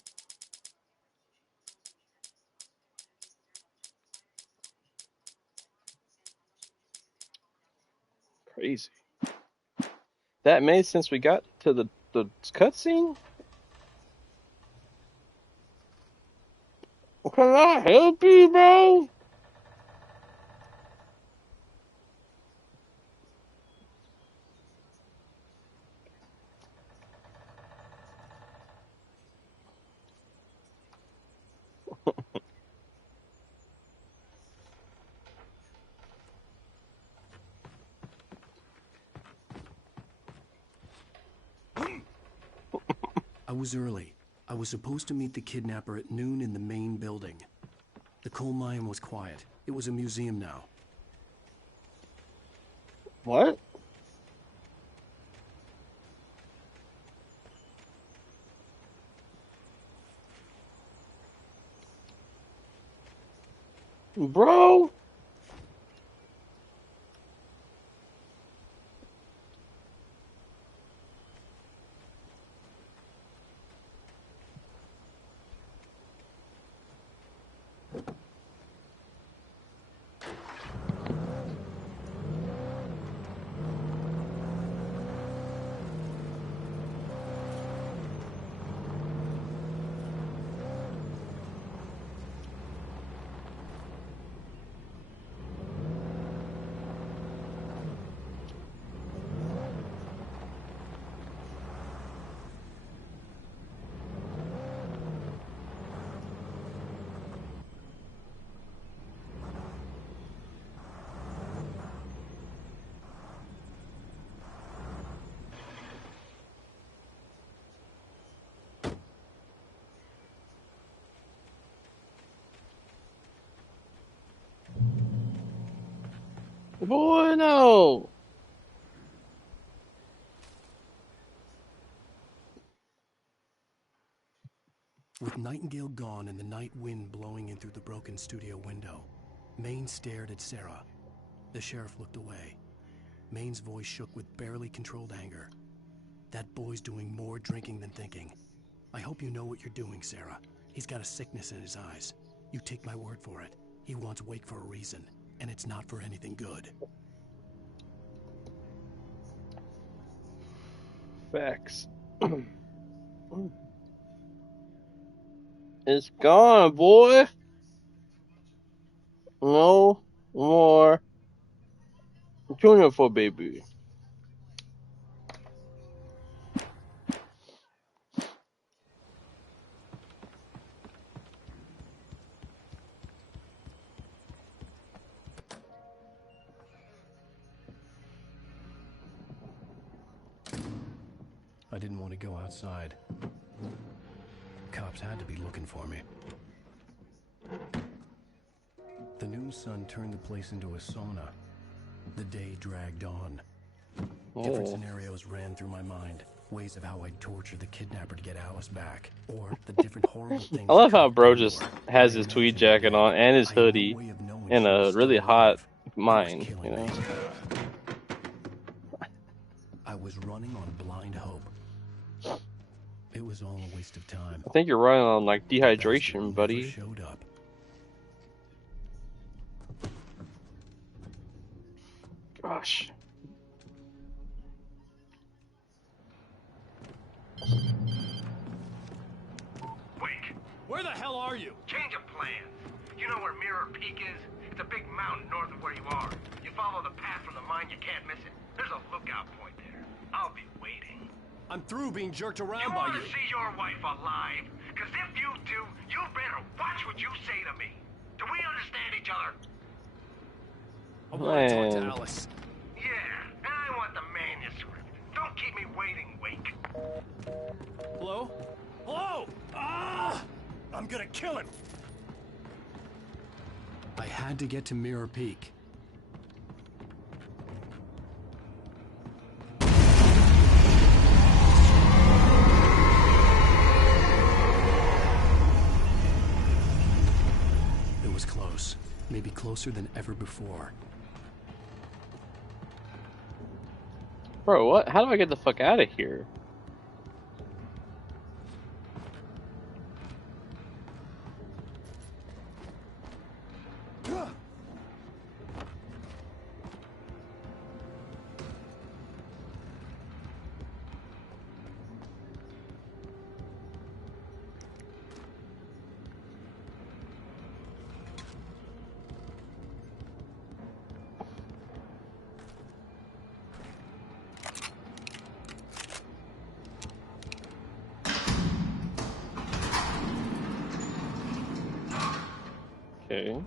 Crazy. That many since we got to the cutscene? Can I help you, bro? I was early. I was supposed to meet the kidnapper at noon in the main building. The coal mine was quiet. It was a museum now. What? Bro? Boy, no. With Nightingale gone and the night wind blowing in through the broken studio window, Maine stared at Sarah. The sheriff looked away. Maine's voice shook with barely controlled anger. That boy's doing more drinking than thinking. I hope you know what you're doing, Sarah. He's got a sickness in his eyes. You take my word for it. He wants Wake for a reason, and it's not for anything good. Facts. It's gone, boy. No more Junior for baby. I didn't want to go outside. Cops cops had to be looking for me. The noon sun turned the place into a sauna. The day dragged on. Different scenarios ran through my mind. Ways of how I'd torture the kidnapper to get Alice back. Or the different horrible things. I love how bro just has his tweed jacket on and his hoodie in a really hot mine, you know. I was running on blind hope. It was all a waste of time. I think you're running on like dehydration, buddy. Showed up. Gosh. Wake! Where the hell are you? Change of plans. You know where Mirror Peak is? It's a big mountain north of where you are. You follow the path from the mine, you can't miss it. There's a lookout point there. I'll be waiting. I'm through being jerked around You by want you. to see your wife alive? Because if you do, you better watch what you say to me. Do we understand each other? I want to talk to Alice. Yeah, and I want the manuscript. Don't keep me waiting, Wake. Hello? Hello? Ah! I'm gonna kill him. I had to get to Mirror Peak. It was close. Maybe closer than ever before. Bro, what? How do I get the fuck out of here? Okay.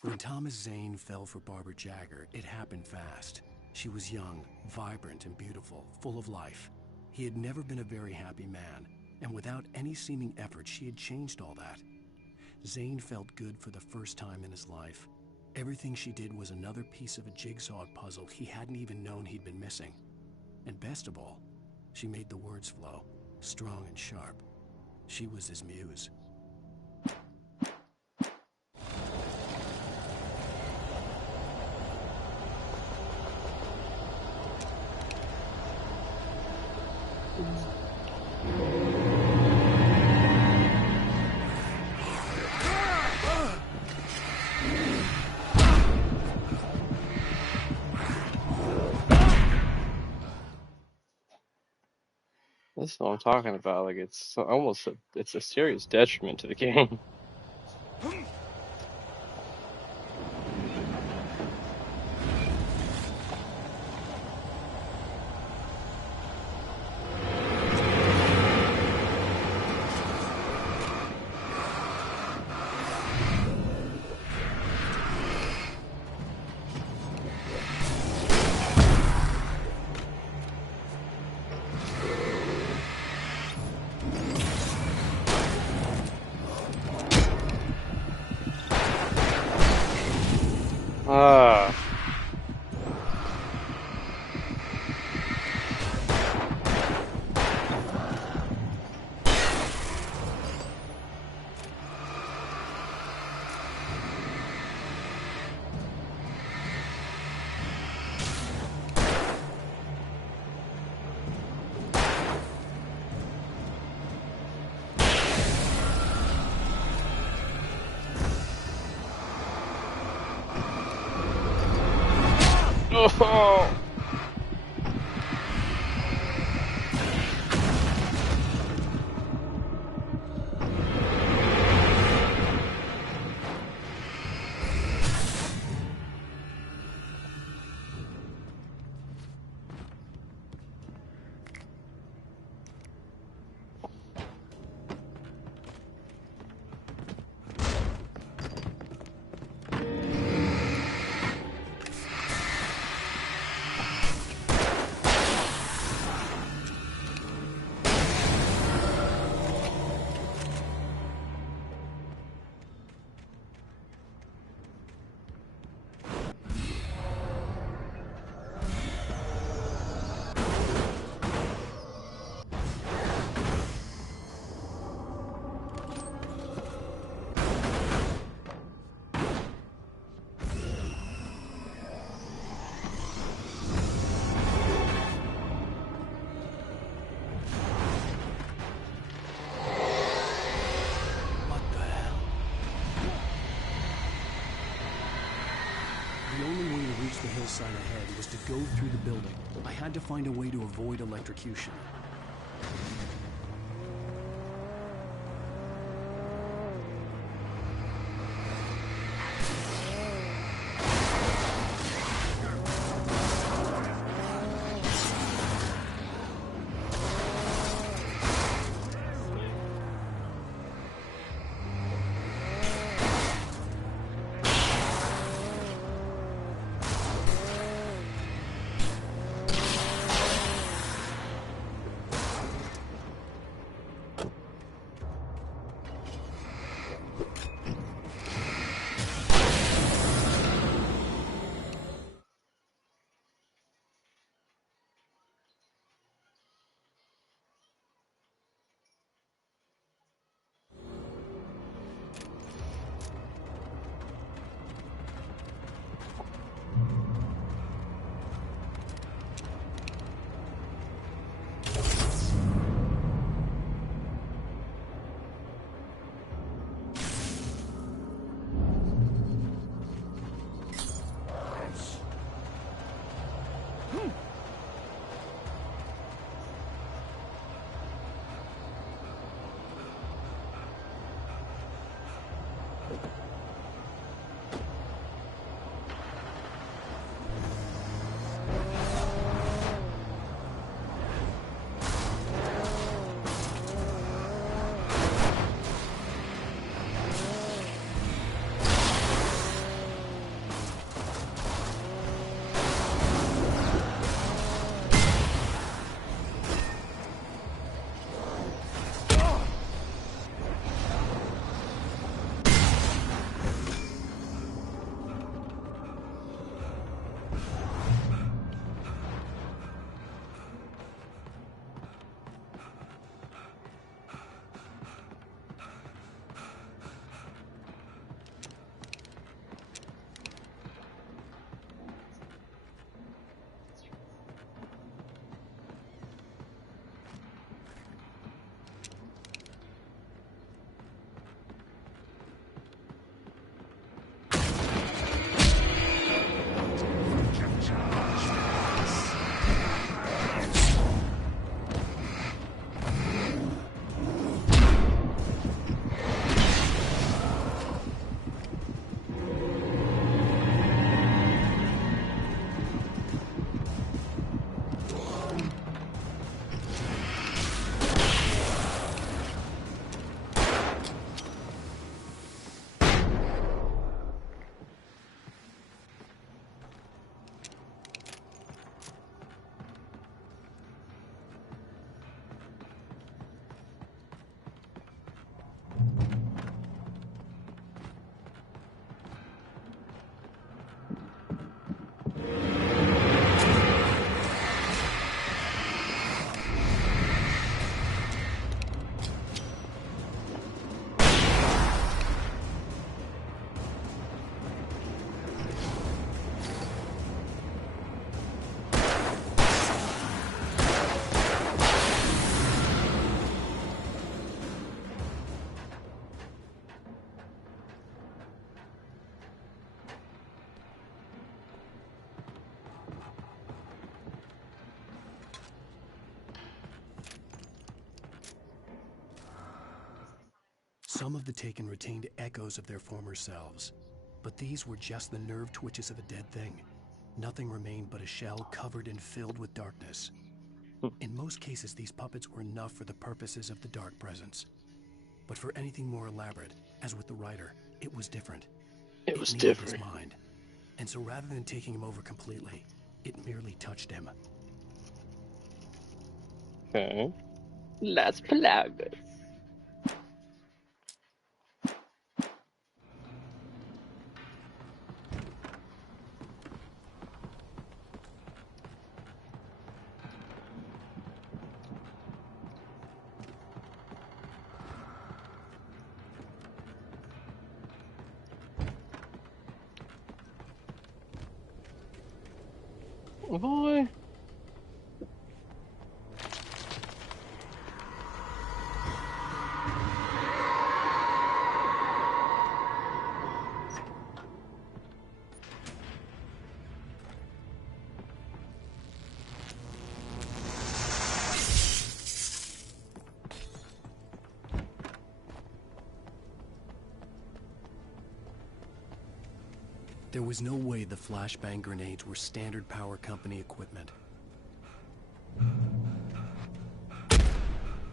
When Thomas Zane fell for Barbara Jagger, it happened fast. She was young, vibrant, and beautiful, full of life. He had never been a very happy man, and without any seeming effort, she had changed all that. Zane felt good for the first time in his life. Everything she did was another piece of a jigsaw puzzle he hadn't even known he'd been missing. And best of all, she made the words flow, strong and sharp. She was his muse. This is what I'm talking about. Like, it's almost it's a serious detriment to the game. Ah. Oh. The only way to reach the hillside ahead was to go through the building. I had to find a way to avoid electrocution. Some of the Taken retained echoes of their former selves, but these were just the nerve twitches of a dead thing. Nothing remained but a shell covered and filled with darkness. In most cases, these puppets were enough for the purposes of the Dark Presence. But for anything more elaborate, as with the writer, it was different. It was needed different. His mind. And so rather than taking him over completely, it merely touched him. Okay. Las Plagas. Boy. There was no way the flashbang grenades were standard power company equipment.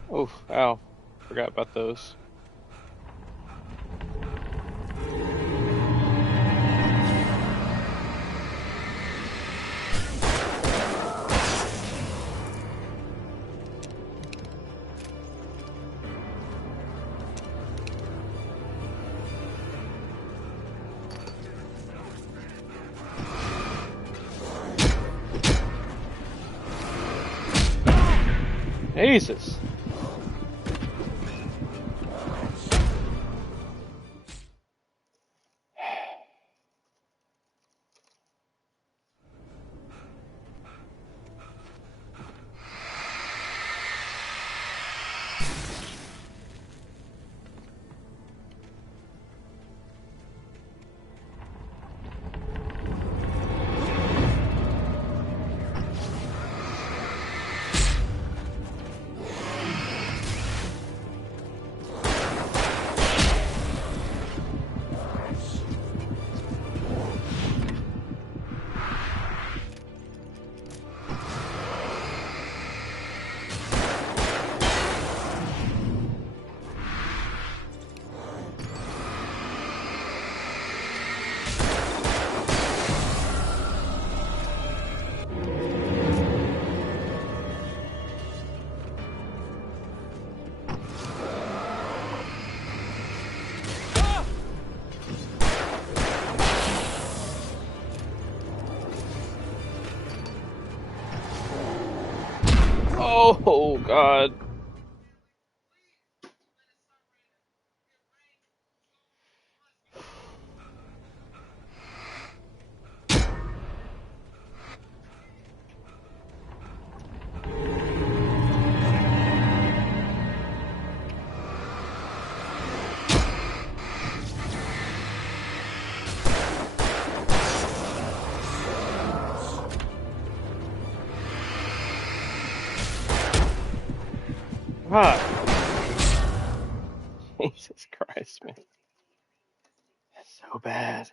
Oh, ow. Forgot about those. Jesus. Oh, God. Ah. Jesus Christ, man. That's so bad.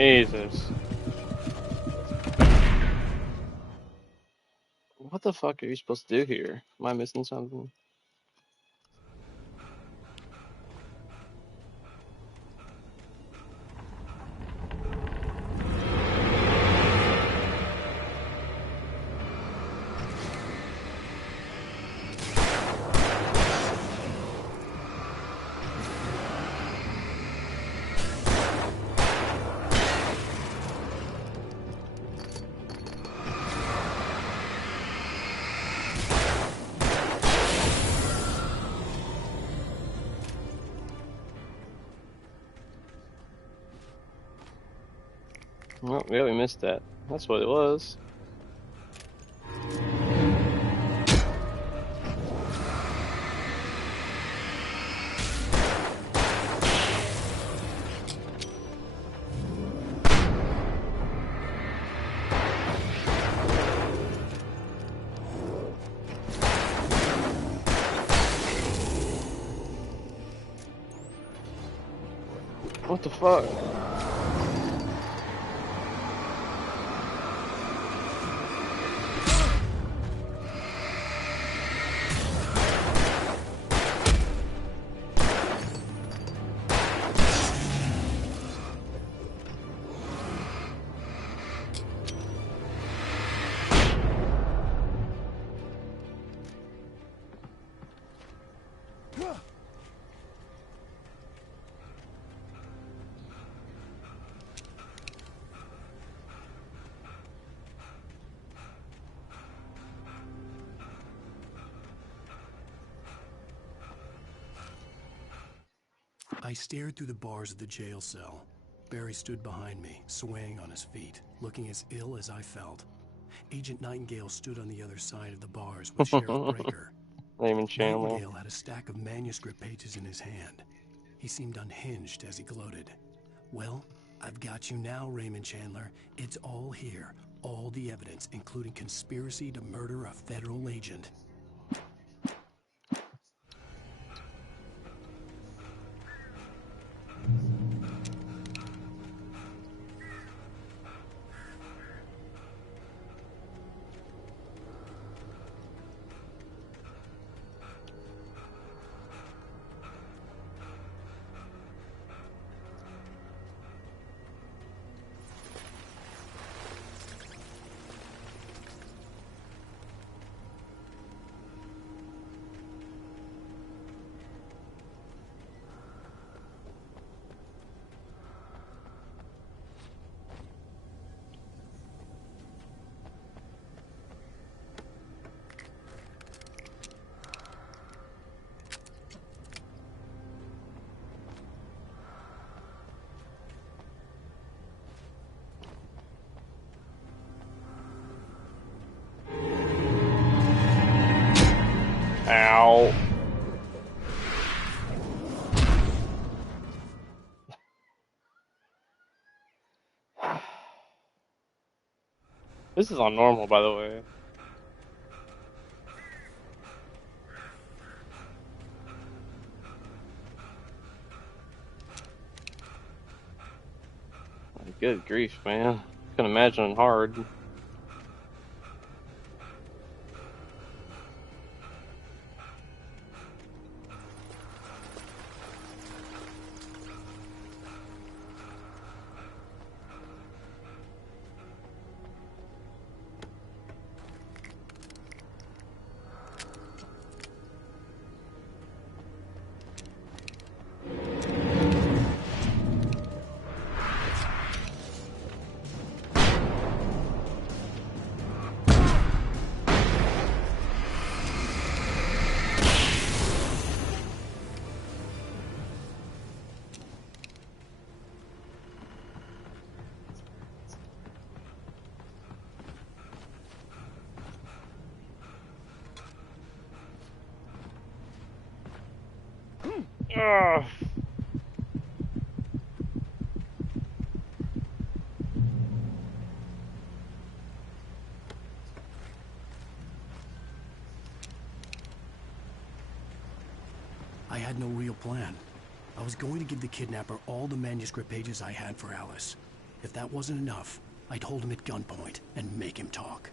Jesus. What the fuck are you supposed to do here? Am I missing something? Oh, yeah, we missed that. That's what it was. What the fuck? I stared through the bars of the jail cell. Barry stood behind me, swaying on his feet, looking as ill as I felt. Agent Nightingale stood on the other side of the bars with Sheriff Breaker. Raymond Chandler. Nightingale had a stack of manuscript pages in his hand. He seemed unhinged as he gloated. Well, I've got you now, Raymond Chandler. It's all here. All the evidence, including conspiracy to murder a federal agent. Ow. This is on normal, by the way. Good grief, man. Couldn't imagine hard. Ugh. I had no real plan. I was going to give the kidnapper all the manuscript pages I had for Alice. If that wasn't enough, I'd hold him at gunpoint and make him talk.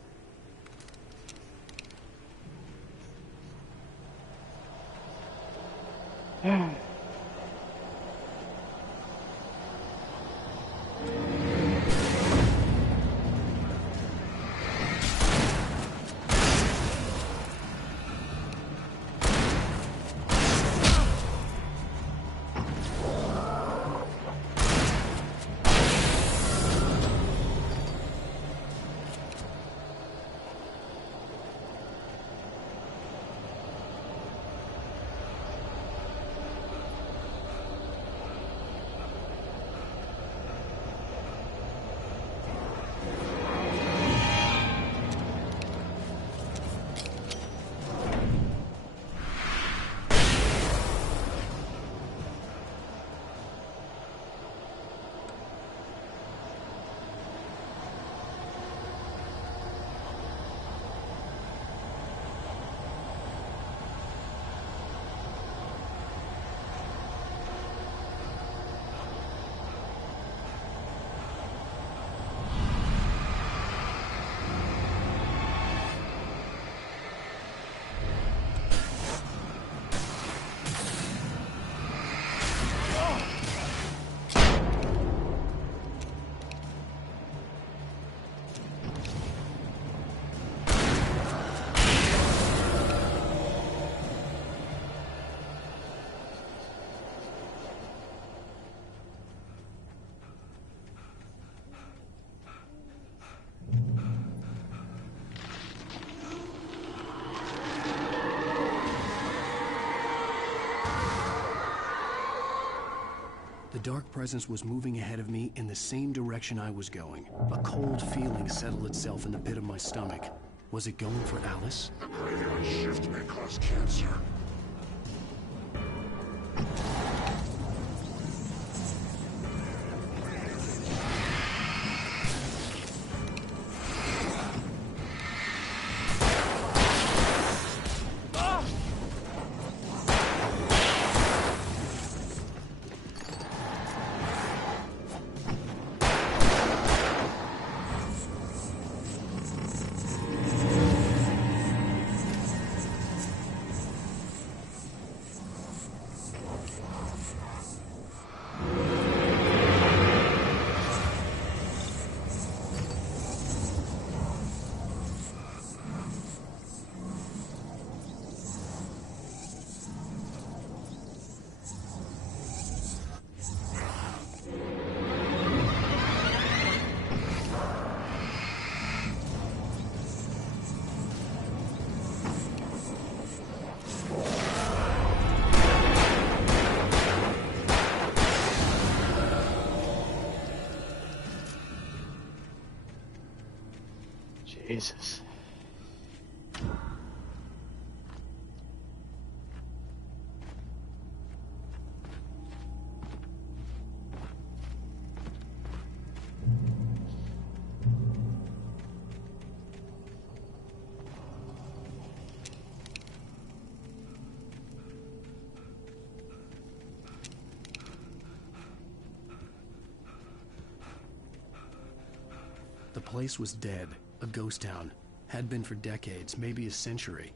The dark presence was moving ahead of me in the same direction I was going. A cold feeling settled itself in the pit of my stomach. Was it going for Alice? The graveyard shift may cause cancer. Jesus. The place was dead, a ghost town. Had been for decades, maybe a century.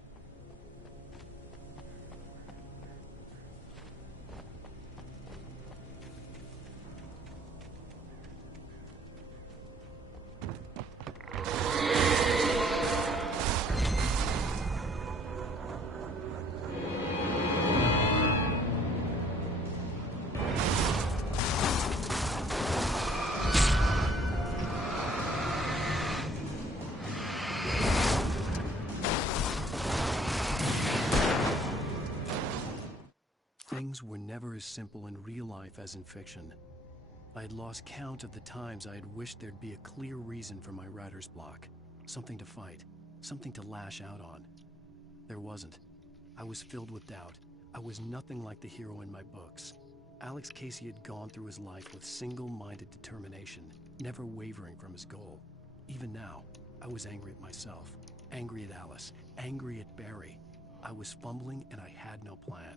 Things were never as simple in real life as in fiction. I had lost count of the times I had wished there'd be a clear reason for my writer's block. Something to fight, something to lash out on. There wasn't. I was filled with doubt. I was nothing like the hero in my books. Alex Casey had gone through his life with single-minded determination, never wavering from his goal. Even now, I was angry at myself, angry at Alice, angry at Barry. I was fumbling and I had no plan.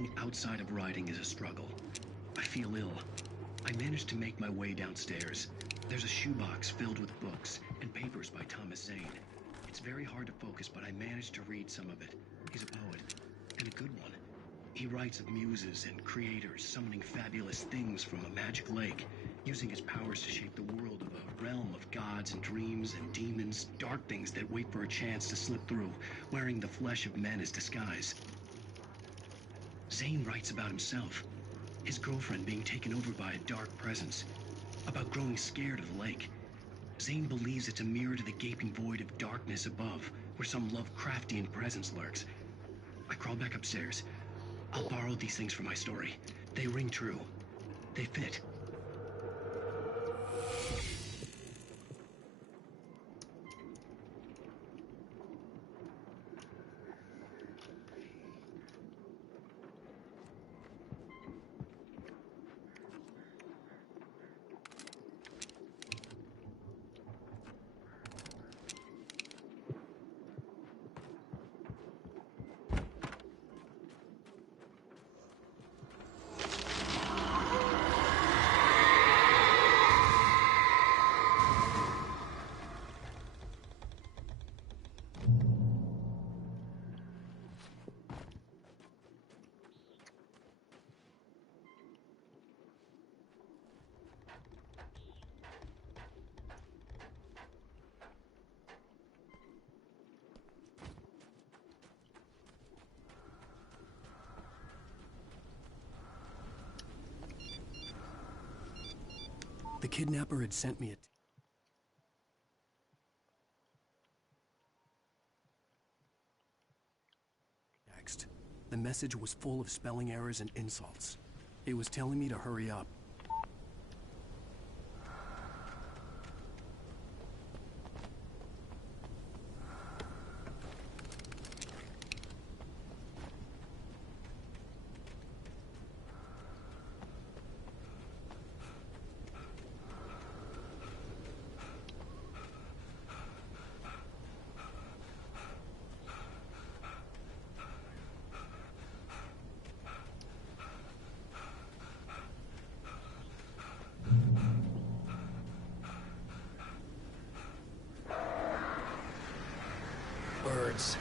Anything outside of writing is a struggle. I feel ill. I managed to make my way downstairs. There's a shoebox filled with books and papers by Thomas Zane. It's very hard to focus, but I managed to read some of it. He's a poet, and a good one. He writes of muses and creators summoning fabulous things from a magic lake, using his powers to shape the world of a realm of gods and dreams and demons, dark things that wait for a chance to slip through, wearing the flesh of men as disguise. Zane writes about himself, his girlfriend being taken over by a dark presence, about growing scared of the lake. Zane believes it's a mirror to the gaping void of darkness above, where some Lovecraftian presence lurks. I crawl back upstairs. I'll borrow these things for my story. They ring true. They fit. The kidnapper had sent me a text. The message was full of spelling errors and insults. It was telling me to hurry up. Birds.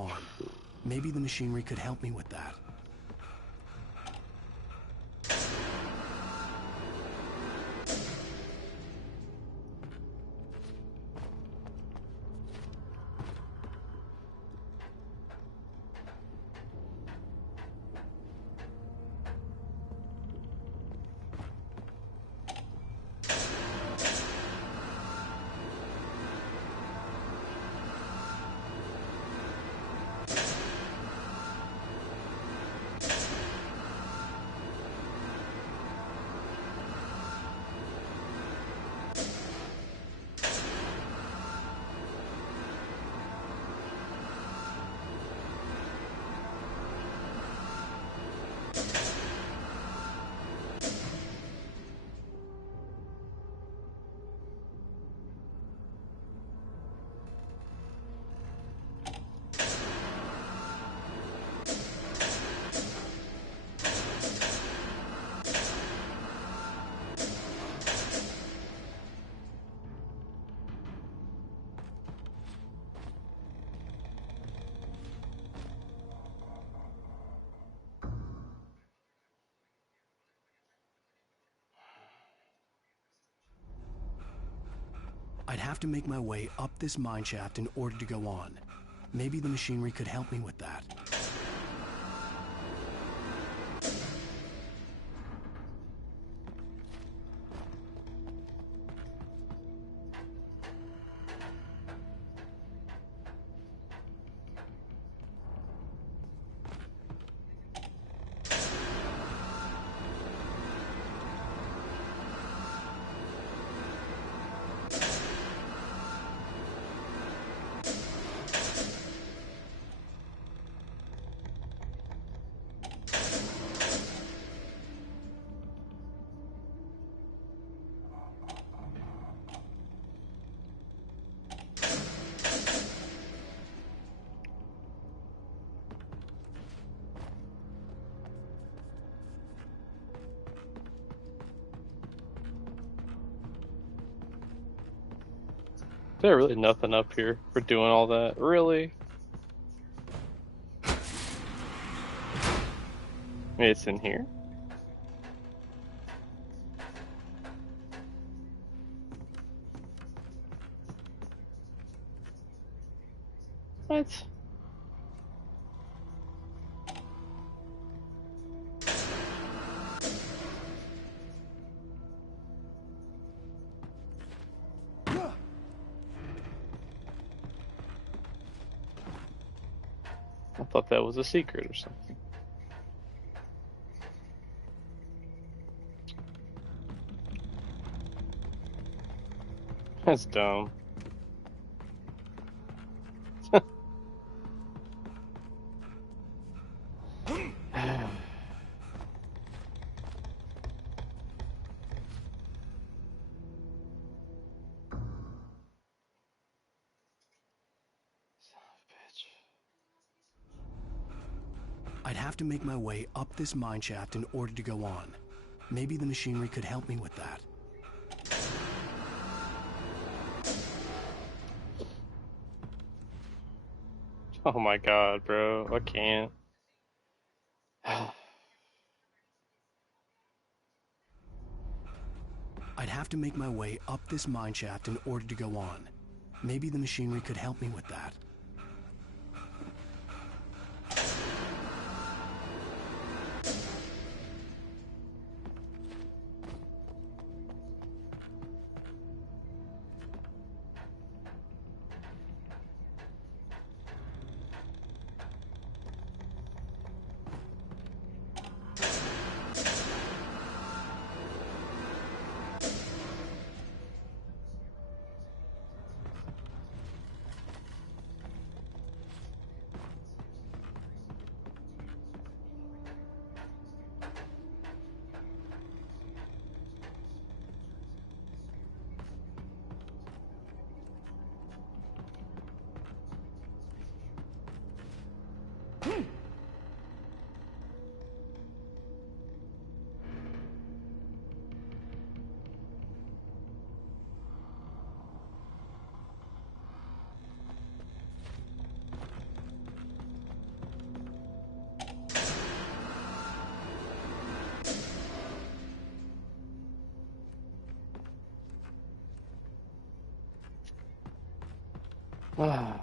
on. Maybe the machinery could help me with that. I'd have to make my way up this mine shaft in order to go on. Maybe the machinery could help me with that. There's really nothing up here for doing all that. Really? It's in here? What? I thought that was a secret or something. That's dumb. I'd have to make my way up this mine shaft in order to go on. Maybe the machinery could help me with that. Oh my god, bro. I can't. I'd have to make my way up this mine shaft in order to go on. Maybe the machinery could help me with that. Ah.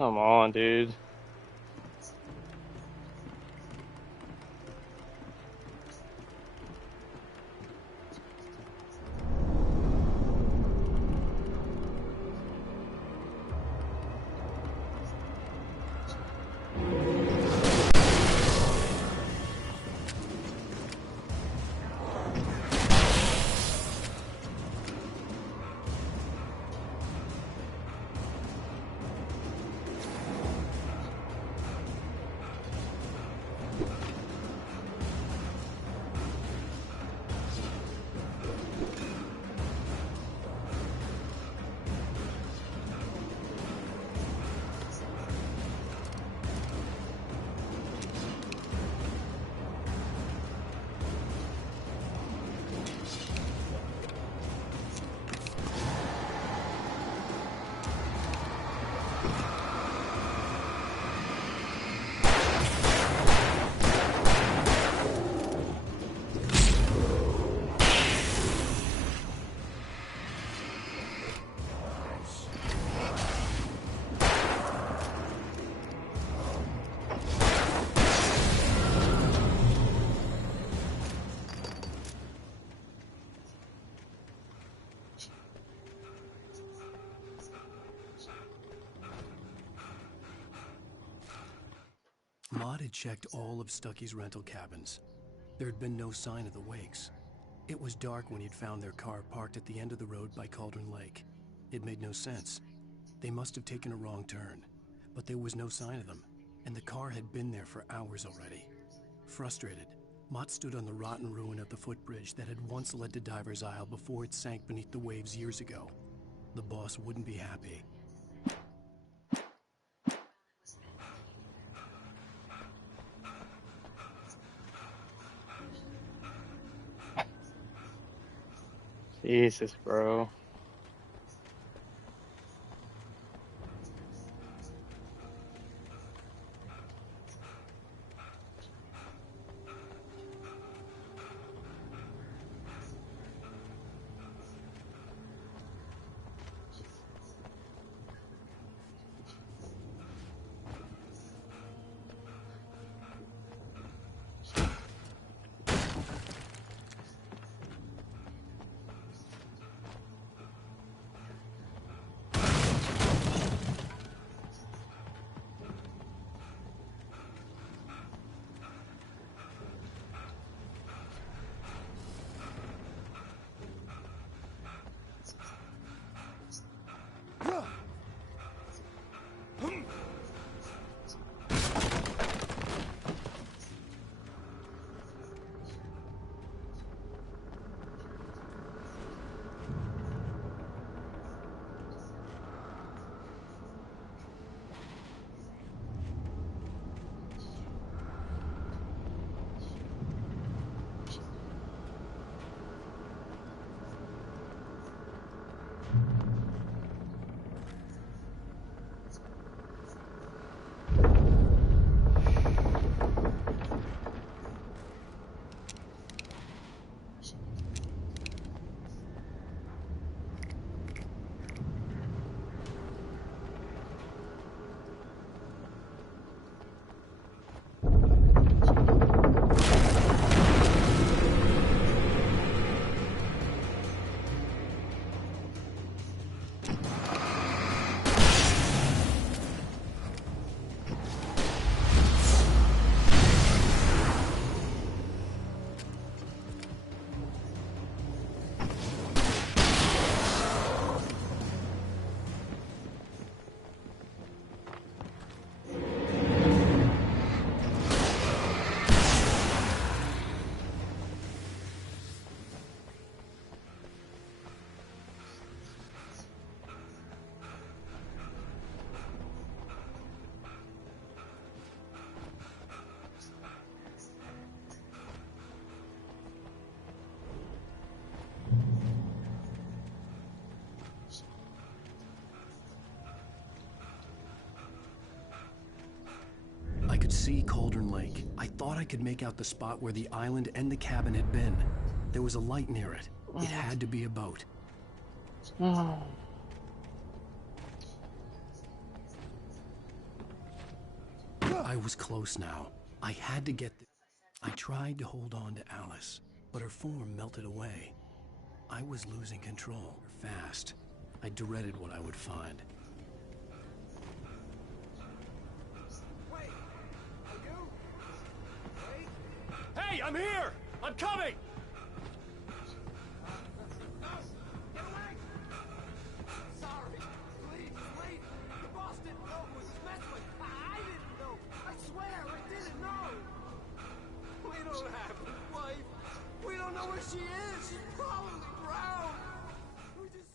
Come on, dude. Maud had checked all of Stucky's rental cabins. There had been no sign of the Wakes. It was dark when he'd found their car parked at the end of the road by Cauldron Lake. It made no sense. They must have taken a wrong turn, but there was no sign of them, and the car had been there for hours already. Frustrated, Mott stood on the rotten ruin of the footbridge that had once led to Diver's Isle before it sank beneath the waves years ago. The boss wouldn't be happy. Jesus, bro. I could see Cauldron Lake. I thought I could make out the spot where the island and the cabin had been. There was a light near it. It had to be a boat. I was close now. I had to get I tried to hold on to Alice, but her form melted away. I was losing control fast. I dreaded what I would find. Wait! Are you? Wait! Hey, I'm here! I'm coming! Get away! Sorry. Please, wait. The boss didn't know who he was messing with. I didn't know. I swear, I didn't know. We don't have a wife. We don't know where she is. She's probably drowned. We just...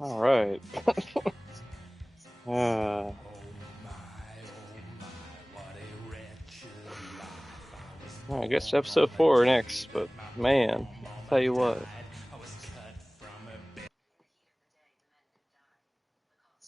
All right. I guess episode 4 next, but man, I'll tell you what.